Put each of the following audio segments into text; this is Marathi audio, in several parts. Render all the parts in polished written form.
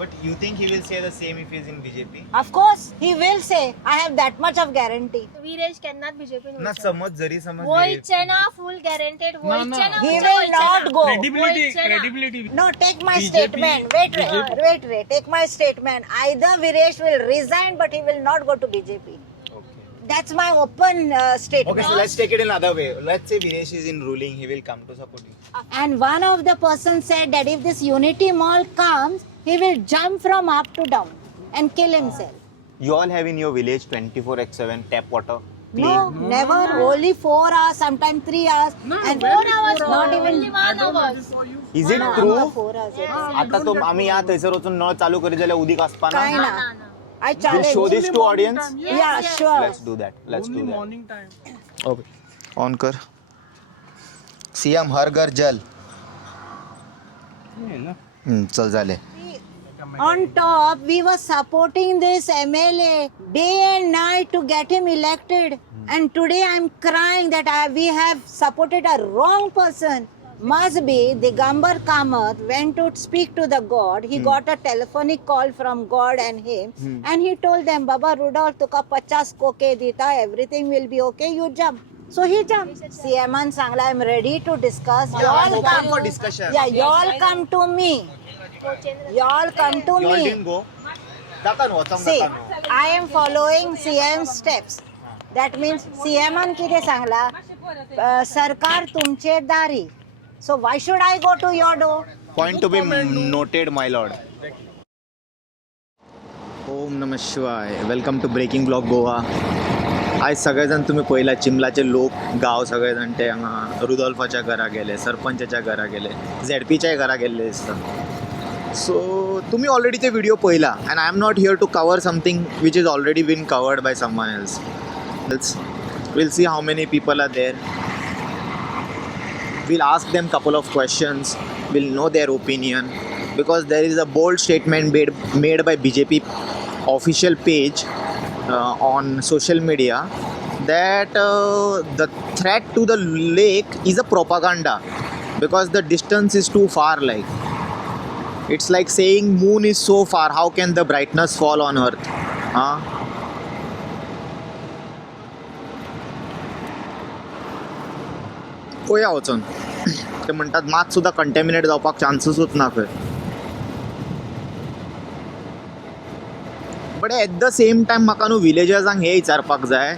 But you think he will say the same if he's in BJP? Of course, he will say. I have that much of guarantee. Viresh केन्नाच बीजेपी ना समज जरी समज वयचे ना फुल गॅरंटेड वयचे ना He will not go. credibility. No, take my statement. Wait. Take my statement. Either Viresh will resign, but he will not go to BJP. That's my open statement. Okay, so let's take it in another way. Let's say Viresh is in ruling, he will come to support you. And one of the persons said that if this unity mall comes, he will jump from up to down and kill himself. You all have in your village 24/7 tap water. No, never. Only 4 hours, sometimes 3 hours. And 4 hours not even. only 1 hour Is it No, true? आमकां 4 hours. आता तो आम्ही या थंयसर वचून नळ चालू करीत जाल्यार उदीक आसपाना. काय ना. I We'll challenge. show this to audience. Yeah, sure. Let's do that. Let's do that. Morning time. Okay. On कर. CM हर घर जल. चल झाले. On top, we were supporting this MLA day and night to get him elected. And today I'm crying that we have supported a wrong person. Must be Digambar Kamath went to speak to the God. He got a telephonic call from God and him. And he told them, Baba Rudolph, tuka 50 koke dita, everything will be okay, you jump. So he jumped. CMan Sangla, I'm ready to discuss. Y'all open come for discussion. Yeah, y'all come to me. Y'all come to You all me. didn't go. जाता न्हू, वचोंक See, जाता न्हू. I am following CM's steps. That means CMan कितें सांगला सरकार तुमचे दारी. So why should I go to your door? Point to be noted, my lord. ओम नमः शिवाय. Welcome to breaking blog Goa. आज सगळेजण तुम्ही पळयला चिंबलाचे लोक गांव सगळेजण ते हांगा रुदोल्फाच्या घरा गेले, सरपंचाच्या घरा गेले, झेडपीच्याय घरा गेल्ले दिसता. सो तुम्ही ऑलरेडी ते व्हिडिओ पळयला and I am not here to cover something which is already been covered by someone else. We'll see how many people are there. We'll ask them couple of questions. We'll know their opinion because there is a bold statement made by BJP official page on social media that the threat to the lake is a propaganda because the distance is too far. Like it's like saying moon is so far, how can the brightness fall on earth? पळया वचून ते म्हणटात मात सुद्दां कंटॅमिनेट जावपाक चान्ससूच ना खंय. But at the same time म्हाका न्हू विलेजर्सांक हें विचारपाक जाय,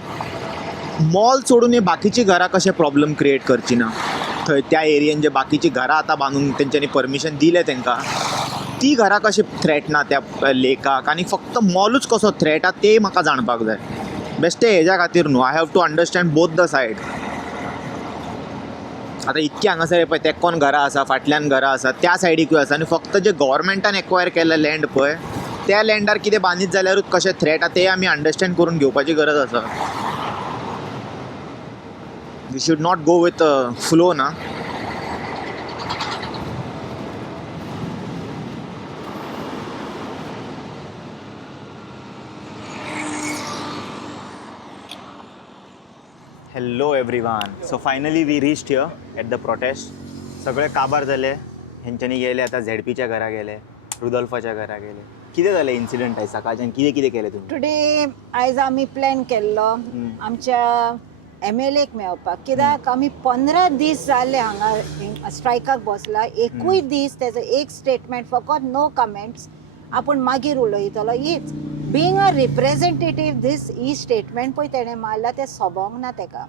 मॉल सोडून हे बाकीची घरां कशें प्रॉब्लम क्रिएट करची ना. थंय त्या एरियेन जे बाकीची घरां आतां बांदूंक तेंच्यांनी परमिशन दिलें तांकां, ती घरां कशी थ्रेट ना त्या लेकाक आनी फक्त मॉलूच कसो थ्रेट आहा तें म्हाका जाणपाक जाय. बेश्टे हेज्या खातीर न्हू, I have to understand both the side. आतां इतकी हांगासर पळय तेक्कोन घरां आसा, फाटल्यान घरां आसा, त्या सायडीकूय आसा आनी फक्त जे गव्हर्मेंटान एक्वायर केल्लें लँड पळय त्या लँडार कितें बांदीत जाल्यारूच कशें थ्रेट आहा तें आमी अंडरस्टँड करून घेवपाची गरज आसा. We should not go with flow ना. Hello everyone. So finally we reached here at the protest. सगळे काबार जाले, हेंच्यांनी गेले आतां झेडपीच्या घरा गेले, रुदोल्फाच्या घरा गेले. कितें जालें इन्सिडंट आयज सकाळच्यान, कितें कितें केलें तुमी? टुडे आयज आमी प्लॅन केल्लो आमच्या MLAक मेळपाक, कित्याक आमी 15 दीस जाले हांगा स्ट्रायकाक बसला. एकूय दीस तेजो एक स्टेटमेंट फकत नो कमेंट्स, आपूण मागीर उलयतलो हीच. बिंग अ रिप्रेझेंटेटीव दीस ही स्टेटमेंट पळय तेणें मारला तें सोबोंक ना तेका.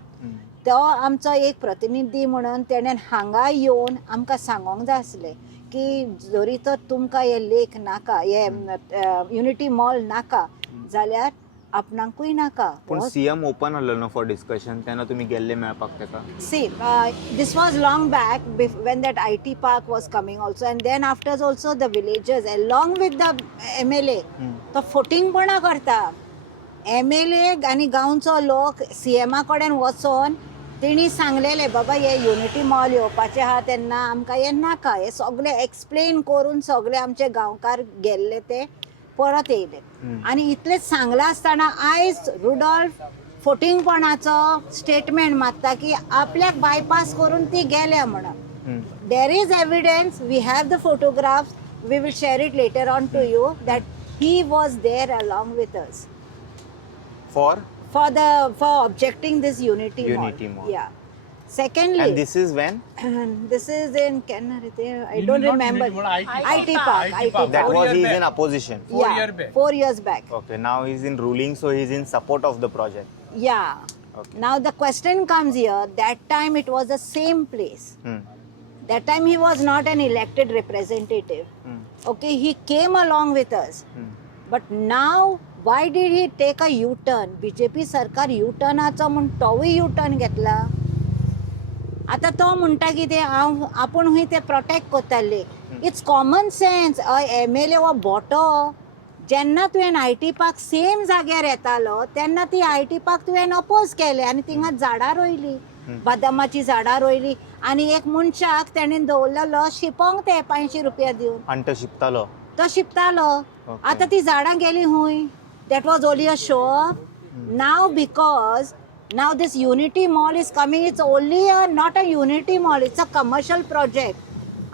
तो आमचो एक प्रतिनिधी म्हणून तेणें हांगा येवन आमकां सांगोंक जाय आसलें की जरी तर तुमकां हे लेक नाका, हे युनिटी मॉल नाका जाल्यार आपणाकूय नाका. पूण CM ओपन आसलो न्हू फॉर डिस्कशन, तेन्ना तुमी गेल्ले मेळपाक तेका? See, this was long back when that IT park was coming also, and then after also the villagers along with the MLA तो फुटींगपणां करता. MLA आनी गांवचो लोक CM कडेन वचोन तेणी सांगलेले बाबा हे युनिटी मॉल येवपाचें आहा तेन्ना आमकां हे नाका. हे सगळे एक्सप्लेन करून सगळे आमचे गांवकार गेल्ले ते परत येयले. आनी इतलेंच सांगलां आसतना आयज रुडॉल्फ फुटींगपणाचो स्टेटमेंट मारता की आपल्याक बायपास करून ती गेल्या म्हणून. There is evidence, we have the photographs. we will share it later on to you that he was there along with us For for objecting this Unity Unity Mall. Yeah. Secondly, and this is when this is in I don't remember. IT Park. IT Park. that was years he's back. in opposition. 4 yeah, year back. 4 years back. Okay, now he's in ruling, so he's in support of the project. Yeah. Okay. Now the question comes here. That time it was the same place. That time he was not an elected representative. Okay, he came along with us. But now, why did he take a U-turn? BJP सरकार U-turnaचा म्हणून तोही U-turn घेतला. आता तो म्हणटा की ते आपण हुंय ते प्रोटेक्ट कोत्ताले. इट्स कॉमन सेन्स MLA वा बोटो जेन्ना तुवें IT पार्क सेम जाग्यार येतालो तेन्ना ती IT पार्क तुवें अपोज केले आनी थिंगा झाडां रोयली. बदामाची झाडां रोयली आनी एक मनशाक तेणेन दवरलेलो शिपोंक ते 500 रुपया दिवन आणि तो शिपतालो. तो शिपतालो. Okay. आता ती झाडां गेली हुंय. That was only a show up. Now because now this Unity Mall is coming, it's only not a Unity Mall, it's a commercial project.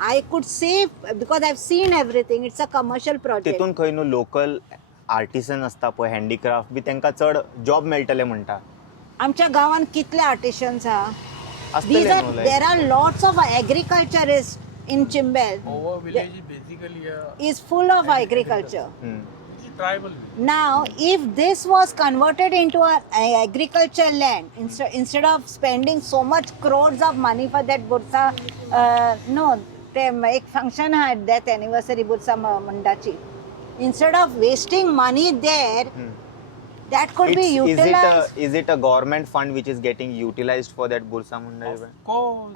I could say because I've seen everything, it's a commercial project. तितून खंय न्हू लोकल आर्टिसन असता पळय हँडीक्राफ्ट बी तांकां चड जॉब मेळटले म्हणटा. आमच्या गावान कितले आर्टिशन्स आहा. असतले न्हू There are lots of agriculturists in Chimbel. Our village is basically Is full of agriculture. it's a tribal village. Now, if this was converted into a agriculture land, instead of spending so much crores of money for that Bursa, no, ते एक function had that anniversary Bursa Mundachi. Instead of wasting money there, that could be utilized. Is it a government fund which is getting utilized for that Bursa Munda event?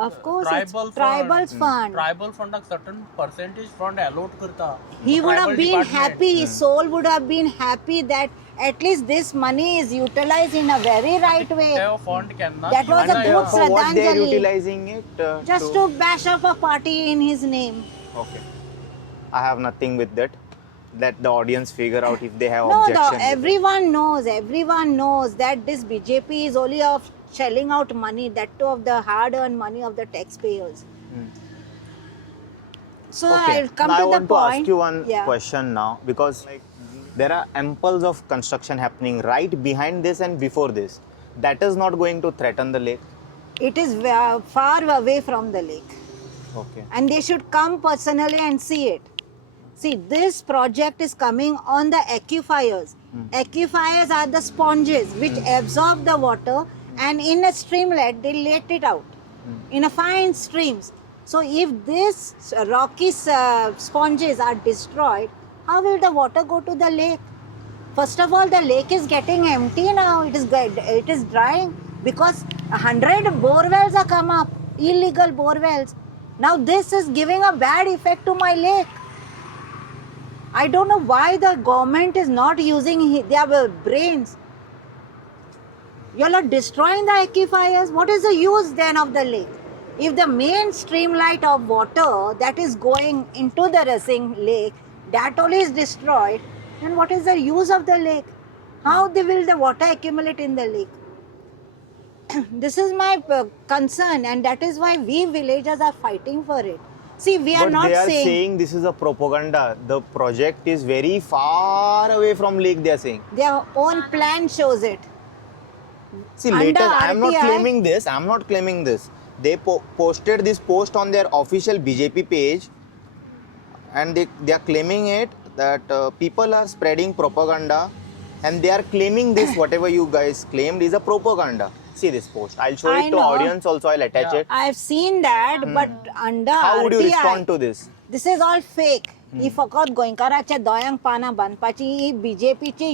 Of course, it's tribal tribal's fund. Tribal fund a certain percentage fund allot करता. He would have Tribal been department. happy, his soul would have been happy that at least this money is utilized in a very right way. Their fund cannot. That was a good For what they are Shraddhanjali. utilizing it? Just to bash up a party in his name. Okay. I have nothing with that. Let the audience figure out if they have No, objection. everyone knows that this BJP is only of shelling out money, that too of the hard-earned money of the taxpayers. So I'll come now to I the want to point. ask you one Yeah. question now, because there are amples of construction happening right behind this and before this. That is not going to threaten the lake. It is far away from the lake. Okay. And they should come personally and see it. See, this project is coming on the aquifers. Aquifers are the sponges which absorb the water, and in a streamlet they let it out in a fine streams. So if these rocky sponges are destroyed, how will the water go to the lake? First of all, the lake is getting empty now. It is drying because 100 bore wells are come up, illegal bore wells. Now this is giving a bad effect to my lake. I don't know why the government is not using their brains. You all are destroying the aquifers. What is the use then of the lake? If the main streamlet of water that is going into the Rasing lake, that only is destroyed, then what is the use of the lake? How will the water accumulate in the lake? This is my concern, and that is why we villagers are fighting for it. See, we are But not they are saying saying this is a propaganda. The project is very far away from lake, they are saying. their own plan shows it. See, Under later, I am not RTI claiming this. They posted this post on their official BJP page, and they are claiming it that people are spreading propaganda, and they are claiming this, whatever you guys claimed, is a propaganda. See this post. I'll show I it to know. audience also. I'll attach Yeah. it. I have seen that, but under How would you RTI, respond to this? this is all fake. ही फकत गोंयकाराच्या दोळ्यांक पानां बांदपाची ही बीजेपीची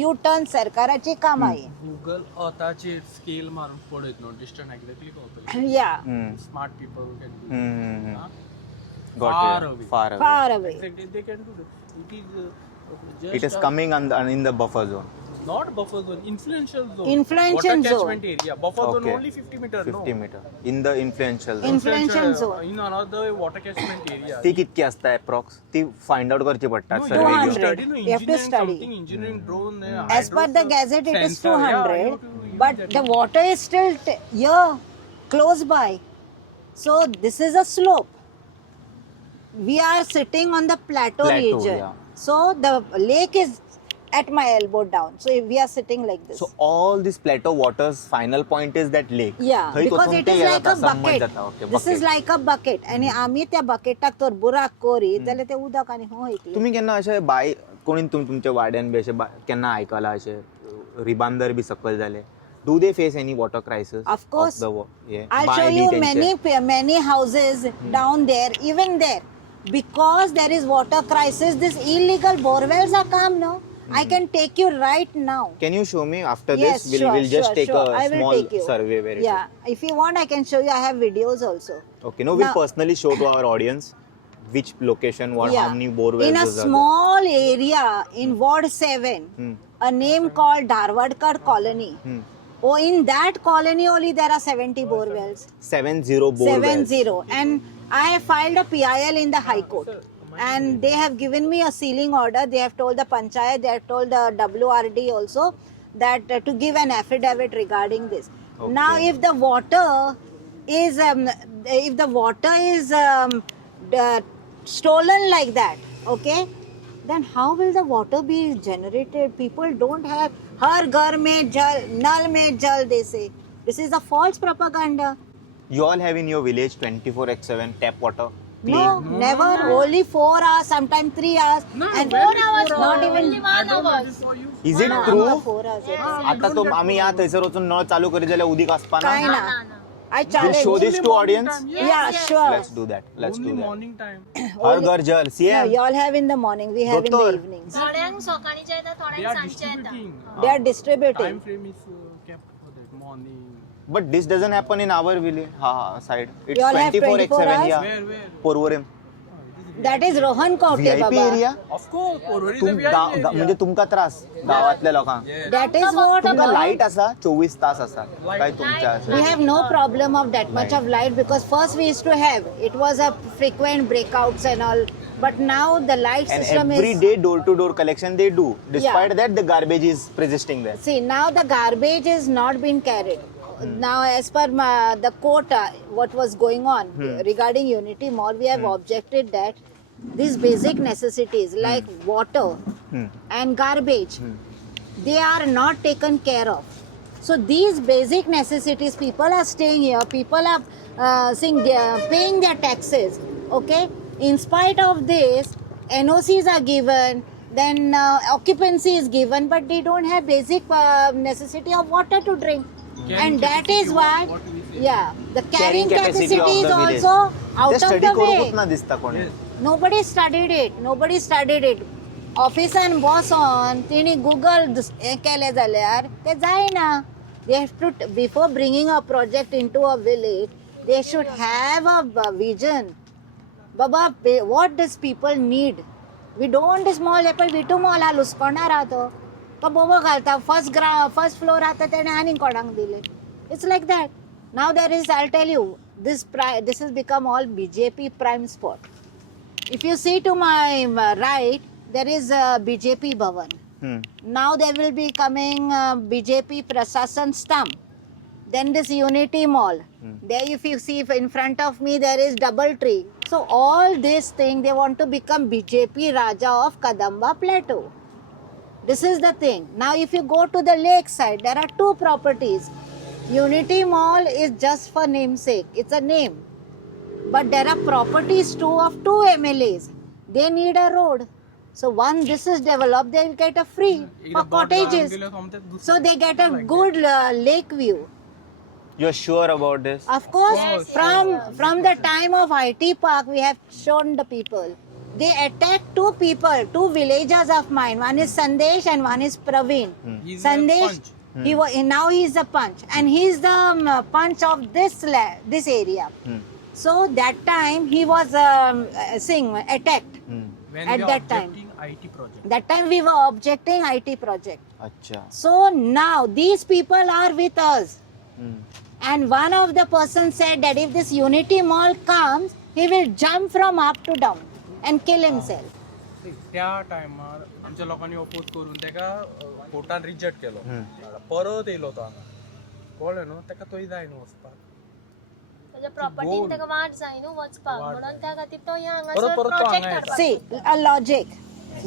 यू-टर्न सरकाराची काम आहे. Google आताची स्केल मारून पळयत न्हू डिस्टन्स एक्झॅक्टली कळतली. Yeah, Smart people can do it. Huh? Got Far it. away. Far away. far away. Exactly, they can do that. It is just It is coming in the buffer zone. not buffer zone, influential zone. Influential Water zone. catchment area. Buffer zone Okay. only 50 meter. 50 no. meter. In the influential zone. Influential zone. In another water catchment area. ती कितकी असता अप्रॉक्स ती फाइंड आउट करची पडटा No, survey you have to 200. study, no, You have to engineering study. something, engineering drone. As per the gazette, it is sensor. Yeah, 200, you have to use but that. the water is still here, close by. So this is a slope. we are sitting on the plateau Plateau, region. yeah. So the lake is at my elbow down. So we are sitting like this. So all this plateau waters final point is that lake. Yeah, थंय because वचून it ते is हे like जाता, a submerge bucket. जाता. Okay, This is bucket. like a bucket. आणि आम्ही त्या बकेटाक तर बुराक करी जाल्यार ते उदक आणि हो येतले. तुम्ही केन्ना अशें बाय कोणी तुमच्या वाड्यान बी अशें केन्ना आयकलां अशें रिबांदर बी सकयल जाले? Do they face any water crisis? Of course. Yeah. I'll By show you detention? many houses down there, even there. Because there is water crisis, these illegal borewells are come now. I can take you right now. Can you show me after Yes, this? sure, We'll just sure, take sure. I a will small take you. survey where it Yeah, if you want, I can show you. I have videos also. is. Okay, no, we'll Now- personally show to our audience which location, how many borewells In a are there. small area in Ward 7, a name called Dharwadkar Colony. Oh, in that colony only there are 70 borewells. 70 borewells. 70. And I filed a PIL in the High Court. And they have given me a sealing order. They have told the Panchayat, they have told the WRD also that to give an affidavit regarding this. Okay. Now, if the water is stolen like that, okay, then how will the water be generated? People don't have har ghar mein jal, nal mein jal, they say. This is a false propaganda. You all have in your village 24/7 tap water. No, never. Only 4 hours, sometimes 3 hours. And 4 hours, not even. only 1 hour. Is it आमकां true? 4 hours. आता तो आम्ही या थंयसर वचून नळ चालू करीत जाल्यार उदीक आसपा ना. काय ना. I We'll challenge. show this to audience. Yeah, sure. Let's do that. Let's Only do that. morning time. हर घर जल. No, CM. you all have in the morning. We have in the Doctor. evenings. थोड्यांक सकाळीचे येतात They थोड्यांक are सांजचे येतात distributing. They are Time distributing. frame is kept for that morning. But this doesn't happen in our village side. It's You all have 24/7 24 yeah. Where? पोरवोरेम. That is Rohan Kote, VIP Baba. area. Of course, Porvorim is तुम a VIP area. म्हणजे तुमका त्रास गावातल्या लोकांक. Yes. That is what तुमका about. लाईट असा 24 तास असा काय तुमच्या We have no problem of that much of light because first we used to have. It was a frequent breakouts and all. But now the light and system every is. day door to door collection they do. Despite that the garbage is persisting there. See, now the garbage is not being carried. Now, as per the court, what was going on regarding Unity Mall, we have objected that these basic necessities like water and garbage, they are not taken care of. So these basic necessities, people are staying here, people are paying their taxes, okay? In spite of this, NOCs are given, then occupancy is given, but they don't have basic necessity of water to drink. And that is why, yeah, the carrying capacity of the is village. also out ते of स्टडी the करूंकूच way. ना दिसता कोणी. Nobody studied it. Nobody studied it. Office and boss on, तिने Google हे केले जाल्यार ते जायना. They have to, before bringing a project into a village, they should have a vision. Baba, what does people need? We don't want a small apple, we too small लुस्कोणार राहतो. तो बोबो घालता first floor आता त्याने आनी कोणाक दिले. It's like that. Now there is, I'll tell you, this has become all BJP prime spot. If you see to my right, there is a BJP Bhavan. Now there will be coming BJP Prasasan Stamp. Then this Unity Mall. There if you see in front of me, there is Double Tree. So all this thing, they want to become BJP Raja of Kadamba Plateau. This is the thing. Now if you go to the lake side, there are two properties. Unity Mall is just for namesake. It's a name. But there are properties too of two MLAs. They need a road. So once this is developed, they will get a free for cottages. So they get a good lake view. You're sure about this? Of course, from the time of IT Park, we have shown the people. They attacked two people, two villagers of mine. One is Sandesh and one is Praveen. He's Sandesh, now he is the punch, and he is the punch of this area. So that time he was attacked. When At we are that time. objecting IT project. That time we were objecting IT project. अच्छा. So now these people are with us. And one of the persons said that if this Unity Mall comes, he will jump from up to down and kill himself. त्या टायमार आमच्या लोकांनी अपोज करून तेका कोर्टान रिजेक्ट केलो. परत येयलो तो हांगा. कळ्ळें न्हू, तेका थंय जाय न्हू वचपाक. म्हणजे प्रॉपर्टीन ताका वाट जाय न्हू वचपाक म्हणून त्या खातीर तो ह्या परत हांगासर परत तो प्रोजेक्ट हांगा काडपाक See, a logic.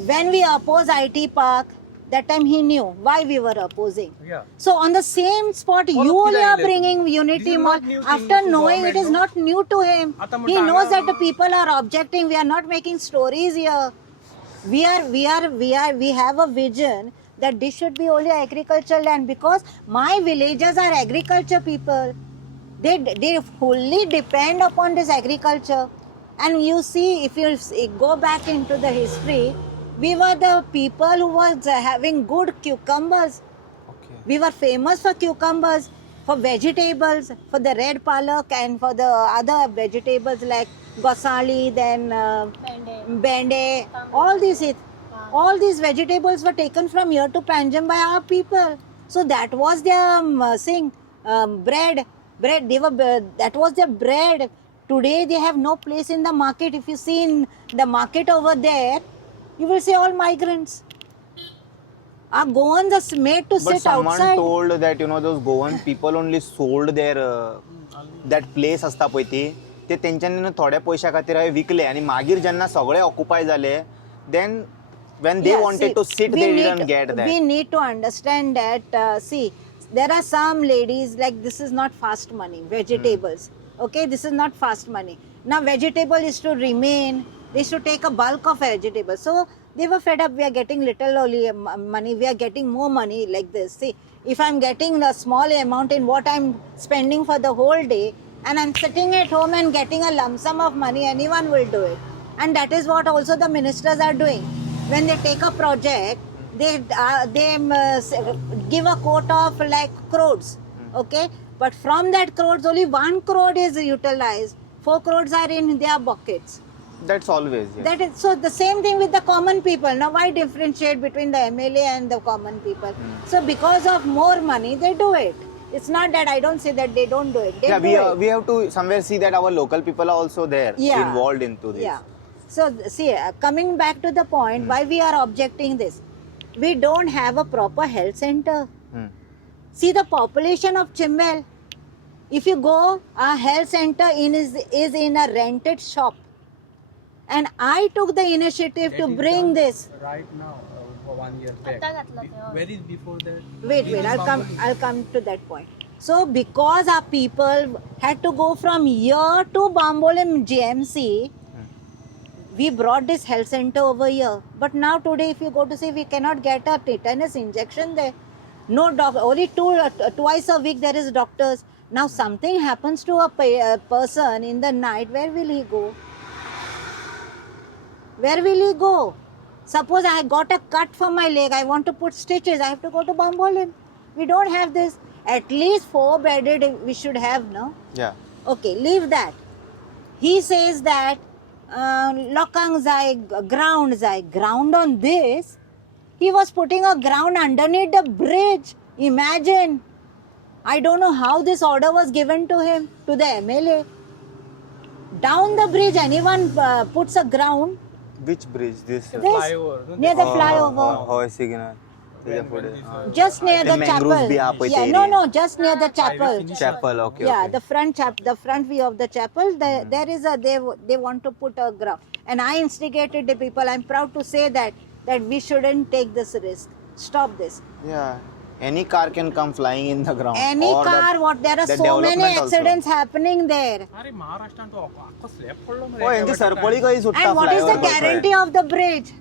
When we oppose IT Park, that time he knew why we were opposing. Yeah. So on the same spot, Follow you only Kila are Ile bringing This Unity is Mall. not new thing After to knowing it government, is no? not new to him. Ata He mata knows anga- that the people are objecting. We are not making stories here. We have a vision that this should be only agricultural land because my villagers are agriculture people. They fully depend upon this agriculture. And you see, if you go back into the history, we were the people who was having good cucumbers. Okay. We were famous for cucumbers, for vegetables, for the red palak and for the other vegetables like gosali, then Pende bende, all these vegetables were taken from here to Panjim by our people. So that was their bread. That was their bread. Today they have no place in the market. If you see in the market over there, you will see all migrants. Our Goans are made to But sit someone outside. told that those Goan people only sold their that place असता पळय ती ते तेंच्यांनी थोड्या पैशा खातीर विकले आणि मागीर जेन्ना सगळे ऑक्युपाय झाले then when they Yeah, wanted see, to sit we they need- didn't get that. We need to understand that, see, there are some ladies, like this is not fast money, vegetables. Okay, this is not fast money. Now vegetable is to remain, they should take a bulk of vegetables. So they were fed up, we are getting little only money, we are getting more money like this. See, if I'm getting a small amount in what I'm spending for the whole day, and I'm sitting at home and getting a lump sum of money, anyone will do it. And that is what also the ministers are doing. When they take a project, they give a quote of like crores, okay? But from that crores, only 1 crore is utilized. 4 crores are in their buckets. That's always, yes. That is so. The same thing with the common people. Now, why differentiate between the MLA and the common people? So, because of more money, they do it. It's not that I don't say that they don't do it. They Yeah, do it. we have to somewhere see that our local people are also there Yeah. involved into this. Yeah. So, see, coming back to the point, why we are objecting this? We don't have a proper health center. Hmm. See the population of Chimbel. If you go, our health center is in a rented shop. And I took the initiative to bring this. Right now, for 1 year back. आता घातला ते Where is before that? Wait, I'll come to that point. So because our people had to go from here to Bambolim GMC, we brought this health center over here. But now today, if you go to see, we cannot get a tetanus injection there. No doctor. Only twice a week there is doctors. Now something happens to a person in the night. Where will he go? Where will he go? Suppose I got a cut for my leg. I want to put stitches. I have to go to Bambolim. We don't have this. At least 4 bedded we should have, no? Yeah. Okay, leave that. He says that lokang zai, ground on this. He was putting a ground underneath the bridge. Imagine. I don't know how this order was given to him, to the MLA. Down the bridge, anyone puts a ground. Which bridge? This. This, flyover. near the flyover. होय सिग्नल Just near the ते chapel. mangroves bhi are pay Yeah, ते no, area. no, just near the chapel. Chapel, okay. Yeah, okay. the front view of the chapel. There is a they want to put a ground, and I instigated the people. I'm proud to say that we shouldn't take this risk. Stop this. Yeah. Any car can come flying in the ground. Any Or car, there are the so many development also. accidents happening there. अरे महाराष्ट्रात तो अख्खा slab पडलो ना हो यांची सरपळी काही सुट्टा And what is the flyover करतोय. guarantee of the bridge?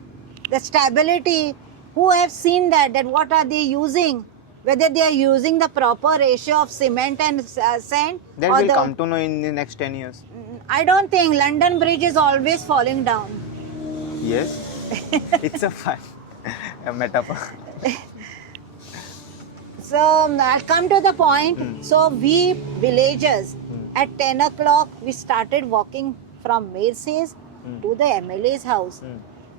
The stability. Who have seen that what are they using? Whether they are using the proper ratio of cement and sand, That or will come to know in the next 10 years. I don't think London Bridge is always falling down. Yes. It's a fun a metaphor. So I'll come to the point. So we villagers at 10 o'clock we started walking from Macy's to the MLA's house.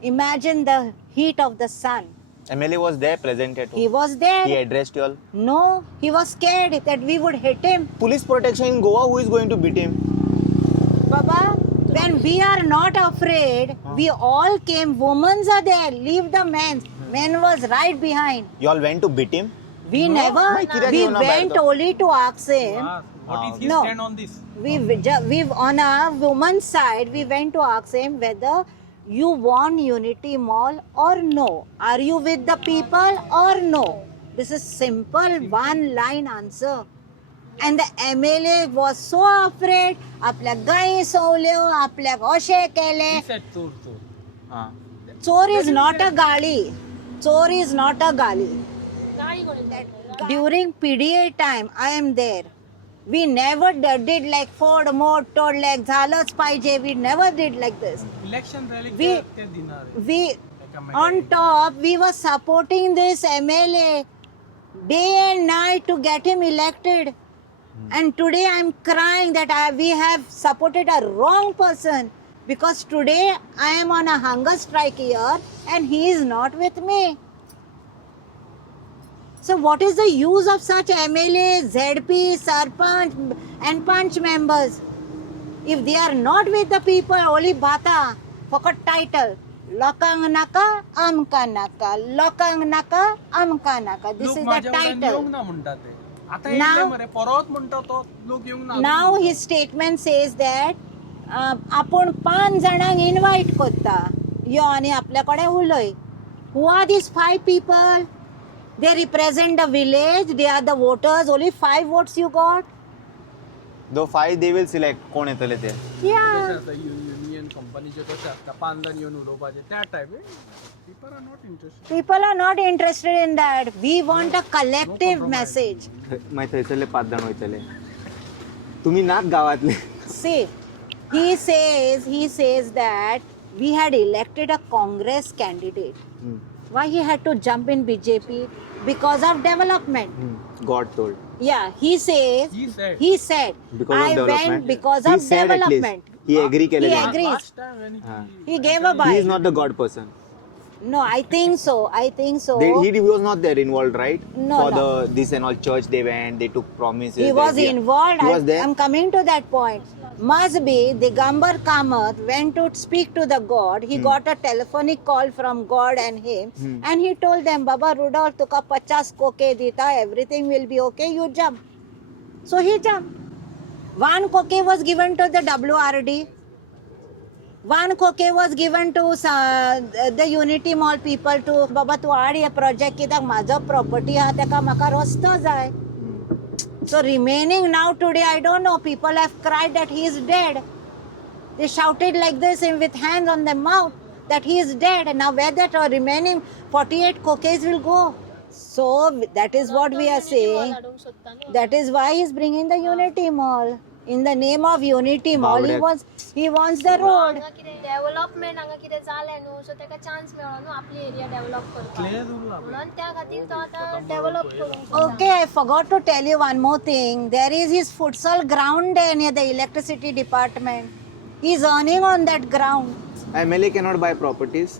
Imagine the heat of the sun. MLA was there present at He home. was there. He addressed you all. No, he was scared that we would hit him. Police protection in Goa, who is going to beat him? Baba, when we are not afraid, we all came. Women are there. Leave the men. Men was right behind. You all went to beat him? We never. Bhai, किधर We क्यों ना went बैठ दो? only to ask him What is his No. stand on this? We've on a woman's side, we went to ask him whether you want Unity Mall or no. Are you with the people or no? This is simple one line answer. And the MLA was so afraid. आपल्या गायी सवल्यो, आपल्याक अशें केले. He said चोर चोर. हां Chor is not a gali. Chor is not a gali. गाडी कोणी जाता? During PDA time, I am there. We never did like Ford mode, told like झालंच पाहिजे. We never did like this. Election rally We- ते दिनार आहे. We, एका मेळ्या. on top, we were supporting this MLA day and night to get him elected. And today I'm crying that we have supported a wrong person because today I am on a hunger strike here and he is not with me. So what is the use of such MLA, ZP, Sarpanch and Panch members? If they are not with the people, only bata, फकत title. Lokang naka, amka naka. Lokang naka, amka naka. This लोक is the माझ्या वडिलांनी title. येऊंक ना म्हणतात ते. आता Now- येयले मरे परत म्हणता तो लोक येऊंक ना. Now his statement says that आपण 5 जाणांक invite करता यो आनी आपल्या कडेन उलय. Who are these 5 people? They represent the village. They are the voters. Only 5 votes you got. दो 5 दे विल सिलेक्ट कोण येतले ते. Yeah. कशें आसता युनियन कंपनीचे कशें आसता 5 जाण येवन उलोवपाचे त्या type people are not interested. People are not interested in that. We want a collective message. मागीर थंयसरले 5 जाण वयतले. तुम्ही नात गावातले. See, he says that we had elected a Congress candidate. Why he had to jump in BJP? Because of development. God told. Yeah, he says. He He said. said. Because of I development. went because He of said at least. development. He agree केलेलं He आहे. agrees. Last time when He gave a He bite. is not the god person. No, I think so. He was not there involved, right? No, For no. this and all church they went, they took promises. He was involved. He was there. I'm coming to that point. Must be Digambar Kamath went to speak to the God. He got a telephonic call from God and him. And he told them, Baba Rudolph, tuka 50 koke dita, everything will be okay, you jump. So he jumped. 1 koke was given to the WRD. 1 koke was given to the Unity Mall people to, Baba tu aad ye project kidak माझा property ha teka maka रस्तो जाय. So remaining now today, I don't know, people have cried that he is dead. They shouted like this and with hands on their mouth that he is dead. And now where that remaining 48 cocaines will go? So that is what we are saying. हाडूंक सोदता न्हू. That is why he is bringing the Unity Mall. In the name of Unity Mall, he wants the road. हांगा कितें डेव्हलपमेंट हांगा कितें जालें न्हू सो ताका चान्स मेळ्ळो न्हू आपली एरिया डेव्हलप करपाक क्लियर उरला. म्हणून त्या खातीर तो आतां डेव्हलप करूंक Okay, I forgot to tell you one more thing. There is his futsal ground there near the electricity department. He is earning on that ground. MLA cannot buy properties.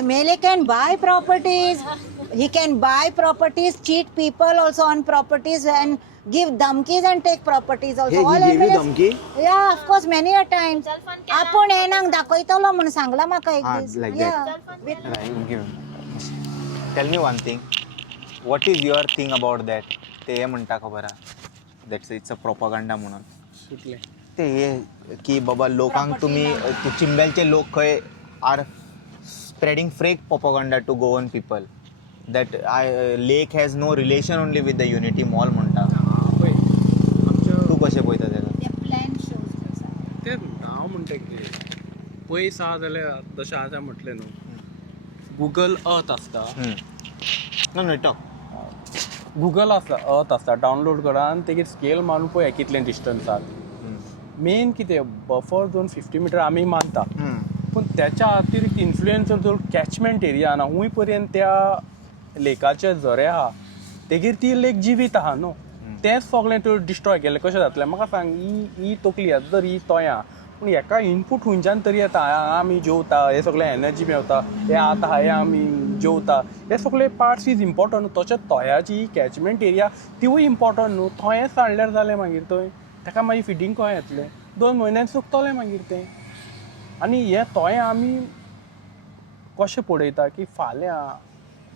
MLA can buy properties. He can buy properties, cheat people also on properties and give dhamkis and take properties also. Hey, All he gave you MLAs dhamki? Yeah, of course, many a times. सेल्फान केला आपण येणांक दाखयतलो म्हणून सांगला म्हाका एक Ah, this. like Yeah. that. With- Right, give. Tell me one thing. What is your thing about that? ते हे म्हणटा खबर आहा. That's it's a propaganda म्हणून. सुटले. ते हे की बाबा लोकांक तुम्ही चिंबेलचे लोक खंय are spreading fake propaganda to go on people. That lake has no relation only with the Unity Mall म्हणटा. पळय आमच्या तू कशें पळयता तेका? The plan shows this. ते हांव म्हणटा कितें पयस आहा जाल्यार तशें आतां म्हटलें न्हू गुगल अर्थ आसता. No, talk. गुगल आसता अर्थ आसता डावनलोड करा आनी तेगे स्केल मारून पळया कितलें डिस्टन्स आहा. मेन कितें बफर झोन 50 मिटर आमी मानता पूण त्याच्या अतिरिक्त इन्फ्लुएन्सर जो कॅचमेंट एरिया ना हूंय पर्यंत त्या लेकाचे झरे आहा तेगेर ती लेक जिवीत आहा न्हू. तेंच सगळें तर डिस्ट्रॉय केलें कशें जातलें म्हाका सांग. ही तकली आतां जर ही तोयां पूण हेका इनपूट हुंयच्यान तरी येता. आमी जेवता हे सगळें एनर्जी मेळटा हे आतां हे आमी जेवता हे सगळे पार्ट्स इज इम्पॉर्टंट न्हू. तशेंच तोयाची कॅचमेंट एरिया तिवूय इम्पॉर्टंट न्हू. थंयच काडल्यार जालें मागीर थंय ताका मागीर फिडींग खंय येतलें 2 म्हयन्यान सुकतलें मागीर तें. आनी हे तोय आमी कशें पळयता की फाल्यां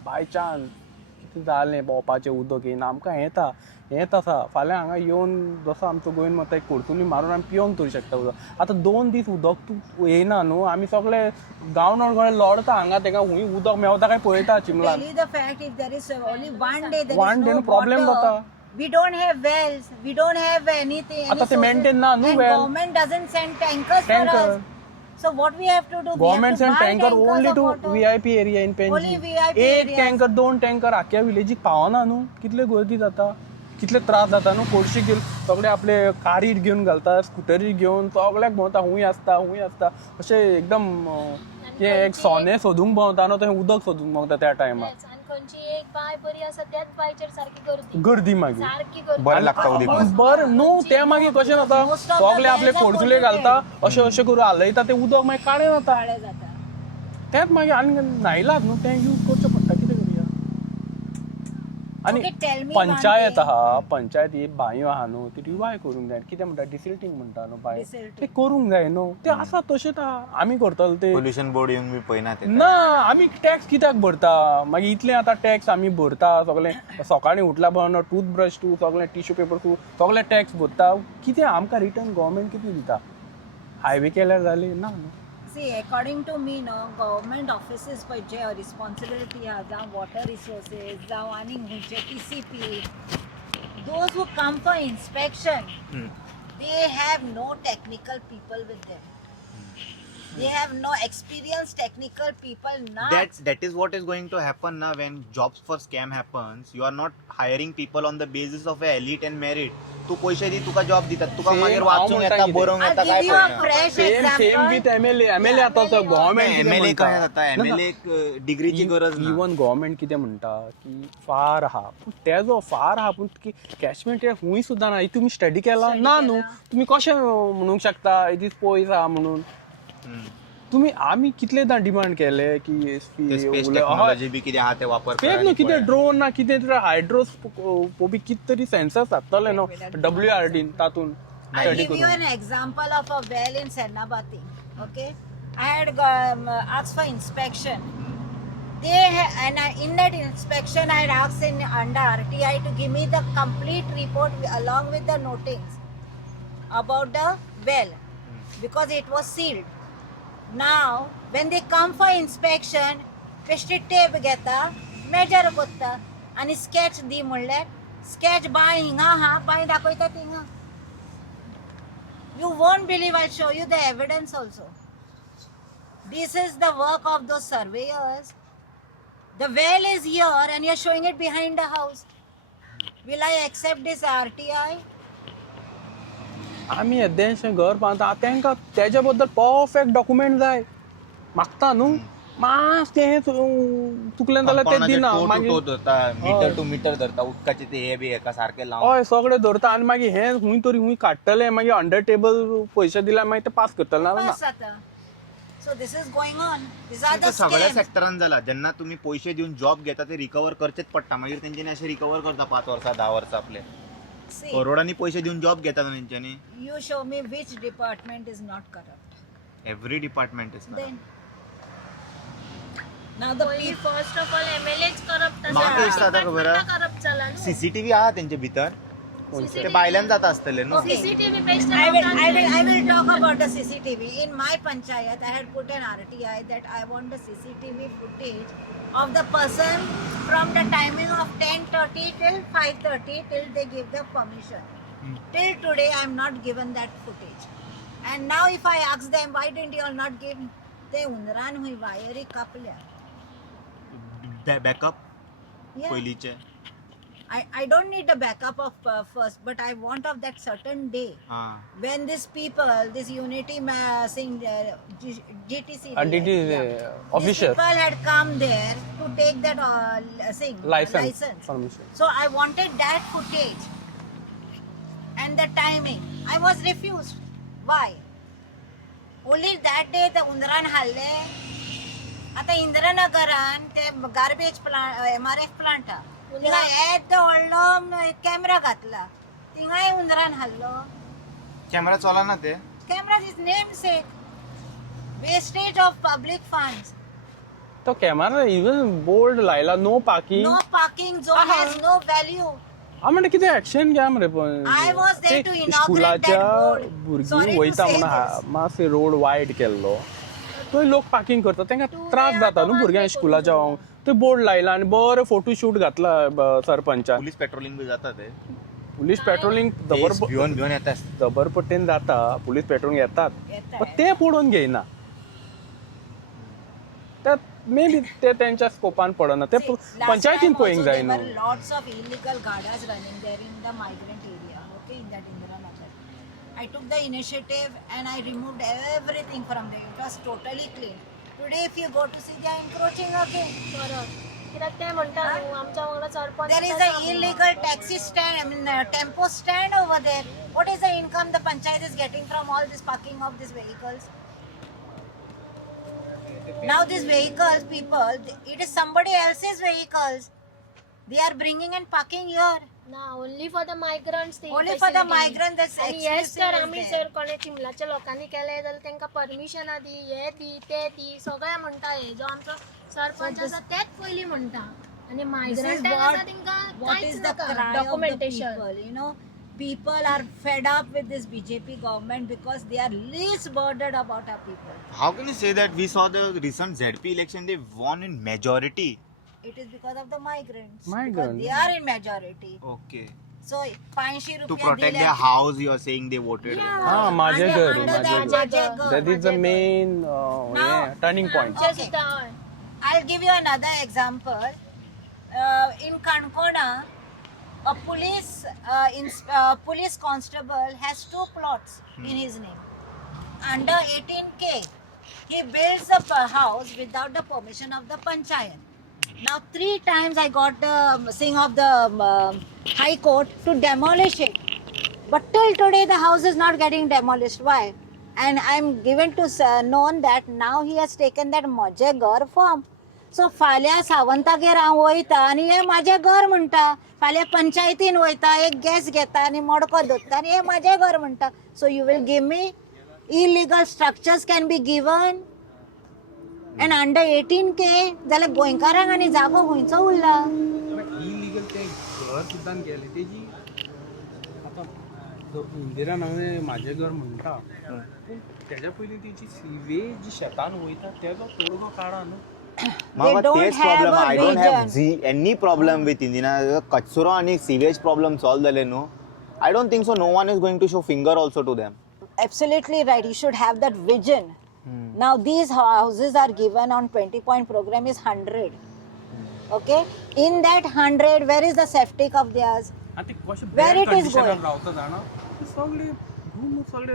बाय चान्स कितें जालें पोवपाचें उदक येयना आमकां हेंच आसा फाल्यां हांगा येवन जसो आमचो गोंयन म्हणटा एक कोडसुली मारून आमी पिवंक तरी शकता उदक आतां 2 दीस उदक तूं येयना न्हू आमी सगळे गांवनळ गोंय लढता हांगा तेका हुंय उदक मेवता काय पळयता चिमलान Tell you the fact, if there is only one day there One is day no no problem water, जाता. we don't have wells, we don't have anything. आता any ते sources, maintain ना न्हू and well. government doesn't send tankers for Tanker. us. So what we have to do? Government we send have to buy tanker tankers only of two water. VIP area in Only पेनजी VIP एक areas. टँकर 2 टँकर आख्या विलेजीक पावना न्हू कितले गर्दी जाता कितले त्रास जाता न्हू कोडशी घेवन सगळे आपले कारीर घेवन घालता स्कुटरी घेवन सगळ्याक भोंवता हुंय आसता अशें एकदम ते एक सोने सोदूंक भोंवता न्हू थंय उदक सोदूंक भोंवता त्या टायमार तेच. आणि खंयची एक बाय बरी आसा त्याच बायचेर सारकी गर्दी गर्दी मागीर सारकी गर्दी बरें लागता उदीक बरं न्हू ते मागीर कशें जाता Most of the सगळे आपले wells are खोडसुले घालता polluted. अशें करून हालयता ते उदक मागीर काळें जाता काळे जाता. तेच मागीर आनी न्हायलाच न्हू तें यूज करचें पडटा कितें करूया आनी Okay, tell me one panchayat thing. आहा पंचायत ही बांयो आहा न्हू ती रिवाय करूंक जाय कितें म्हणटा डिसिल्टिंग म्हणटा न्हू बाय Desilting. ते करूंक जाय न्हू ते आसा तशेंच आहा आमी करतले ते पोल्युशन बोर्ड येवन बी पळयना ते ना आमी टॅक्स कित्याक भरता मागीर इतलें आतां टॅक्स आमी भरता सगळें सकाळीं उठल्या बरोबर टूथब्रश तूं सगळें टिश्यू पेपर तूं सगळें टॅक्स भरता कितें आमकां रिटर्न गव्हर्मेंट कितें दिता हायवे केल्यार जालें ना न्हू See, according to me, no, government offices पळय जे responsibility आहा जावं water resources जावं आनी खंयचे TCP, those who come for inspection, they have no technical people with them. They have no experienced technical people now. that is what is going to happen now when jobs for scam happens. You are not hiring people on the basis of a elite and merit. तू पैसे दी तुका जॉब दितात तुका Same मागीर हांव वाचूंक म्हणटा येता कितें. बरोवंक I'll येता काय give you a पळयना fresh same example. With MLA आता गव्हर्मेंट एमएलए काय जाता एमएलए डिग्रीची गरज ना इवन गव्हर्मेंट कितें म्हणटा की फार आहा पूण तेजो फार आहा पूण कॅचमेंट हुंय सुद्दां ना तुमी स्टडी केला ना न्हू तुमी कशें म्हणूंक शकता इट पयस आहा म्हणून तुमी आमी कितलेदां डिमांड केले की स्पेस टेक्नॉलॉजी बी कितें आहा ते वापर तेच न्हू कितें ड्रोन ना कितें तरी हायड्रोस्कोपी कितें तरी सेन्सर्स जातले न्हू WRD तातून I'll स्टडी give you करून an example of a well in Sernabati. Okay, I had asked for inspection. In that inspection, I had asked under RTI to give me the complete report along with the notings about the well because it was sealed. Now, when they come for inspection, बेश्टी टेप घेता मेजर करता आनी स्केच दी म्हणल्यार स्केच बाय हिंगा आहा बाय दाखयता थिंगा. You won't believe, I'll show you the evidence also. This is the work of those surveyors. The well is here and you're showing it behind the house. Will I accept this RTI? आमी येदेशें घर बांदता तांकां तेज्या बद्दल परफेक्ट डॉक्युमेंट जाय मागता न्हू मास तें चुकलें जाल्यार तें दिना मागीर मीटर टू मीटर धरता उदकाचे ते हे बी एका सारखे लावन हय सगळें धरता आनी मागीर हें हुंय तरी हुंय काडटले मागीर अंडर टेबल पयशे दिल्यार मागीर ते पास करतले ना Bas ata. So this is going on. These are the सगळ्या scams. सेक्टरान जाला जेन्ना तुम्ही पैसे दिवन जॉब घेता ते रिकवर करचेच पडटा मागीर तेंच्यांनी अशें रिकवर करता 5 वर्सां 10 वर्सां आपले See, करोडांनी पैसे दिवन जॉब घेता तेंच्यांनी you show me which department is not corrupt. Every department is Then, now the people. First of all MLH corrupt म्हाका दिसता आतां खबर आहा? करप्ट जाला न्हू सीसीटीव्ही आहा तेंचे भितर ते भायल्यान जाता आसतले न्हू Okay. CCTV based I will talk about the CCTV. In my panchayat, I had put an RTI that I want the CCTV footage of the person from the timing of 10:30 till 5:30 till they give the permission. Till today, I am not given that footage. And now, if I ask them, why didn't you all not give? They unran hui wire kapल्या. Backup Yeah. पयलीचे I don't need the backup of first, but I want of that certain day. हा When these people, this unity GTC, official people had come there to take that licence permission So I wanted that footage and the timing. I was refused. Why? Only that day the Undran halle. आता इंद्रनगरान ते गार्बेज प्लांट MRF प्लांट थिंगा येद व्हडलो कॅमेरा घातला थिंगाय उंदरान हाडलो. कॅमेरा चलना ते Cameras is namesake. Wastage of public funds. तो कॅमेरा इवन बोर्ड लायला no parking. No parking zone has no value. हांव म्हणटा कितें एक्शन घ्या मरे पण I was there to inaugurate स्कुलाच्या that board. भुरगीं Sorry to वयता say म्हणून this. मातशें रोड वायड केल्लो थंय लोक पार्किंग करता तांकां त्रास जाता न्हू भुरग्यांक स्कुलाच्या वोंक. थंय बोर्ड लायला आनी बरो फोटो शूट घातला सरपंचान. पुलीस पेट्रोलिंग बी जाता ते पुलीस पेट्रोलिंग भिवन येता दबरपट्टेन जाता, पुलीस पेट्रोलिंग येतात येतात. पण ते पडोवन घेयना. मे बी ते त्यांच्या स्कोपान पडना ते पंचायतीन पळोवंक जाय न्हू. Lots of illegal gadas running there in the migrant area, okay, in that Indira Nagar. I took the initiative and I removed everything from there. It was totally clean. Today, if you go to see, they are encroaching again. परत कित्याक ते म्हणटा न्हू आमच्या वांगडा sarpanch There is an illegal taxi stand, I mean, tempo stand over there. What is the income the panchayat is getting from all this parking of these vehicles? Now these vehicles, people, it is somebody else's vehicles. They are bringing and parking here. ना only for the migrants Only for the migrant, that's आणि हेच exclusive तर is आमी there. जर कोणे चिमलाच्या लोकांनी केले जाल्यार तांकां परमिशनां दी हे दी ते दी सगळें म्हणटा हे जो आमचो सरपंच आसा तेच पयलीं म्हणटा आणि This is मायग्रंटांक आसा तांकां what कांयच is the नाका cry of the documentation. people, you know. People are fed up with this BJP government because they are least bothered about our people. How can you say that? We saw the recent ZP election, they won in majority. It is because of the migrants. Migrants. Because they are in majority. Okay. So, 500 To rupees protect their house, you are saying they voted. हा माझे घर Under माझे that घर Major that is the main turning point. आमचे Okay. सुद्दां हय. I'll give you another example. In Kankona, a police constable has 2 plots in his name. Under 18K, he builds a house without the permission of the panchayat. Now 3 times I got the saying of the High Court to demolish it. But till today the house is not getting demolished. Why? And I'm given to known that now he has taken that माझे घर form. So फाल्यां सावंतागेर हांव वयता आनी हे माझे घर म्हणटा. फाल्यां पंचायतीन वयता एक गॅस घेता आनी मडको धरता आनी हे माझे घर म्हणटा. So you will give me illegal structures can be given and under 18K जाल्यार गोंयकारांक आनी जागो खंयचो उरला. इलिगल ते घर सुद्दां गेले तेजी आता इंदिरा नावे माझे घर म्हणटा पूण तेज्या पयलीं तेजी सिवेज जी शेतान वयता तेजो तोडगो काडा न्हू. Mama, don't तेच have problem. a I don't have vision. any problem with Indira. कचरो आणि sewage problem solve झाले no. I don't think so. No one is going to show finger also to them. Absolutely right. You should have that vision. Now these houses are given on 20-point program is 100. Okay. In that 100, where is the septic of theirs? आणि ते कशे Where bad it is कंडिशनान going? रावता जाणा ते सगळे धूम सगळे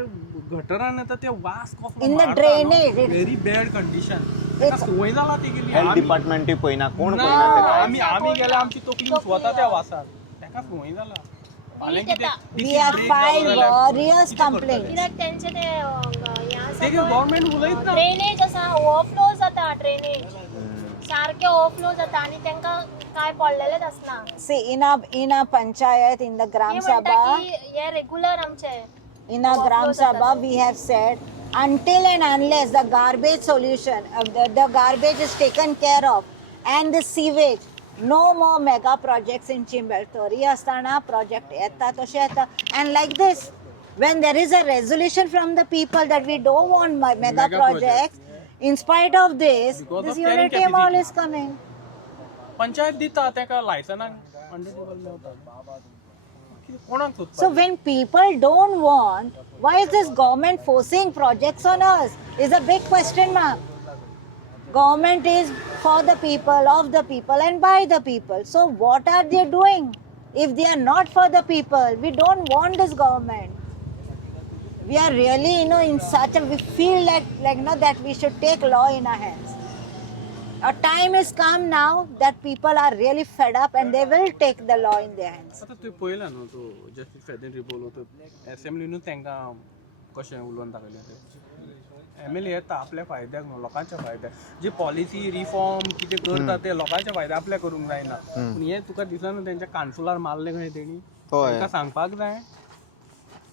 गटरान येता ते वास कसलो In the drainage, it's- very bad condition. It's- सवय जाला ती गेली. हेल्थ आमी- डिपार्टमेंट पयना कोण ना, पयना ते काय. आमी गेले आमची तकली स्वता त्या वासार ताका सवय जाला. फाल्यां कितें येता. We dicky have break filed जालो जाल्यार various कितें complaints. करतले? कित्याक तेंचे ते हें आसा ते गव्हर्नमेंट उलयत ना. ड्रेनेज आसा ओवरफ्लो जाता ड्रेनेज सारके ओवरफ्लो जाता आणि तांकां काय पडलेलेच आसना. See, in a panchayat, in the Gram ती म्हणटा Sabha, की हे रेग्युलर आमचे in a Gram Sabha, we have said until and unless the garbage solution, the garbage is taken care of, and the sewage, no more mega projects in Chimbal. Tori Astana project yeta toshe yeta, and like this, when there is a resolution from the people that we don't want mega projects, in spite of this, Because this of carrying unity mall capacity. is coming. Panchayat दिता ताका लायसनाक अंडर मेवता. कोणाक सोदपाचें? So when people don't want, why is this government forcing projects on us? Is a big question mark. Government is for the people, of the people, and by the people. So what are they doing? If they are not for the people, we don't want this government. We are really, in such a, we feel like that we should take law in our hands. A time has come now that people are really fed up and they will take the law in their hands. आता तुवें पळयलां न्हू तूं जस्टीस फेदेन रिपोलो तो एसेंब्लीनूच तांकां कशें उलोवन दाखयलें तें. एमएलए येता आपल्या फायद्याक न्हू लोकांच्या फायद्याक. जी पॉलिसी रिफॉर्म कितें करता ते लोकांच्या फायद्या आपल्या करूंक जायना. पूण हें तुका दिसना तेंच्या कानफुलार मारलें खंय तेणी. होय. तांकां सांगपाक जाय.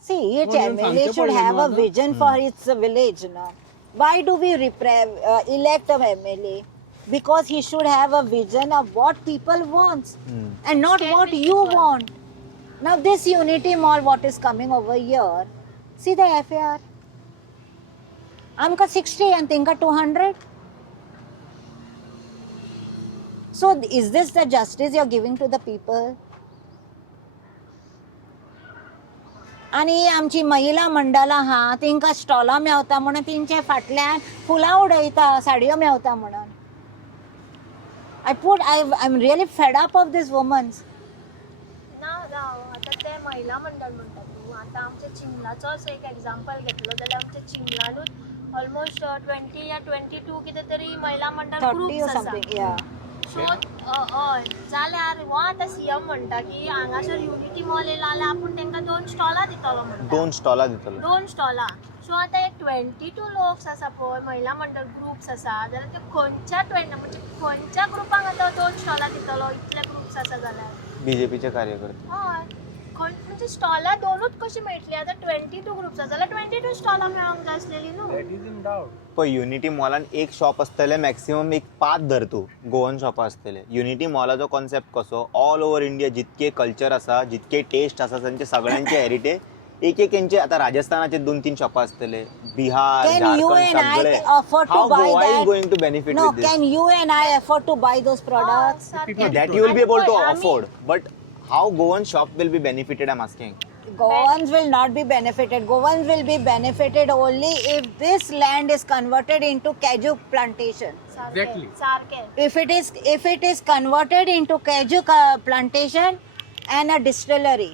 See, each Oh, you're MLA should thankful, have a no? vision for its village. No? Why do we elect a MLA? because he should have a vision of what people wants and not what you want. Now this Unity Mall, what is coming over here, see the FAR. Amka 60 and Tinka 200. So is this the justice you're giving to the people? आणि आमची महिला मंडळां हा तिंका स्टॉलां मेवता म्हणून तिंचे फाटल्यान फुलां उडयता साडयो मेवता म्हणून. I'm really fed up of these women. ना राव आता ते महिला मंडळ म्हणटा तूं आता आमच्या चिंगलाचोच एक एग्जांपल घेतलो जाल्यार आमच्या चिंगलानूच ऑलमोस्ट 20 या 22 कितें तरी महिला मंडळ 30 or ग्रुप्स आसा. something, yeah. सो हय जाल्यार हो आतां सीएम म्हणटा की हांगासर युनिटी मॉल येयला जाल्यार आपूण तांकां 2 स्टॉलां दितलो म्हणटा. 2 स्टॉलां दितलो. 2 स्टॉलां. सो आतां एक 22 लोक्स आसा पळय महिला मंडळ ग्रुप्स आसा जाल्यार ते खंयच्या म्हणजे खंयच्या ग्रुपाक आतां 2 स्टॉलां दितलो इतले ग्रुप्स आसा जाल्यार. बीजेपीचे कार्यकर्ते. हय म्हणजे स्टॉलां 2च कशी मेळटली आतां 22 ग्रुप्स आसा जाल्यार 22 स्टॉलां मेळोंक जाय आसलेली न्हू. That is in doubt. पण युनिटी मॉलान एक शॉप असतले मॅक्सिमम एक 5 धर तूं गोवन शॉपां असतले. युनिटी मॉलाचो कॉन्सेप्ट कसो ऑल ओव्हर इंडिया जितके कल्चर आसा जितके टेस्ट आसा तांचे सगळ्यांचे हेरिटेज एक यांचे आता राजस्थानाचे 2-3 शॉपां असतले. Bihar Can you Jharkhand and I सगळे. afford to How buy Goa is that? going to benefit No, with this? can you and I afford to buy those products? That you will be able to afford, but how Goan shop will be benefited? I'm asking. Goans will not be benefited. Goans will be benefited only if this land is converted into kaju plantation. Exactly. सारकें. If it is converted into kaju plantation and a distillery,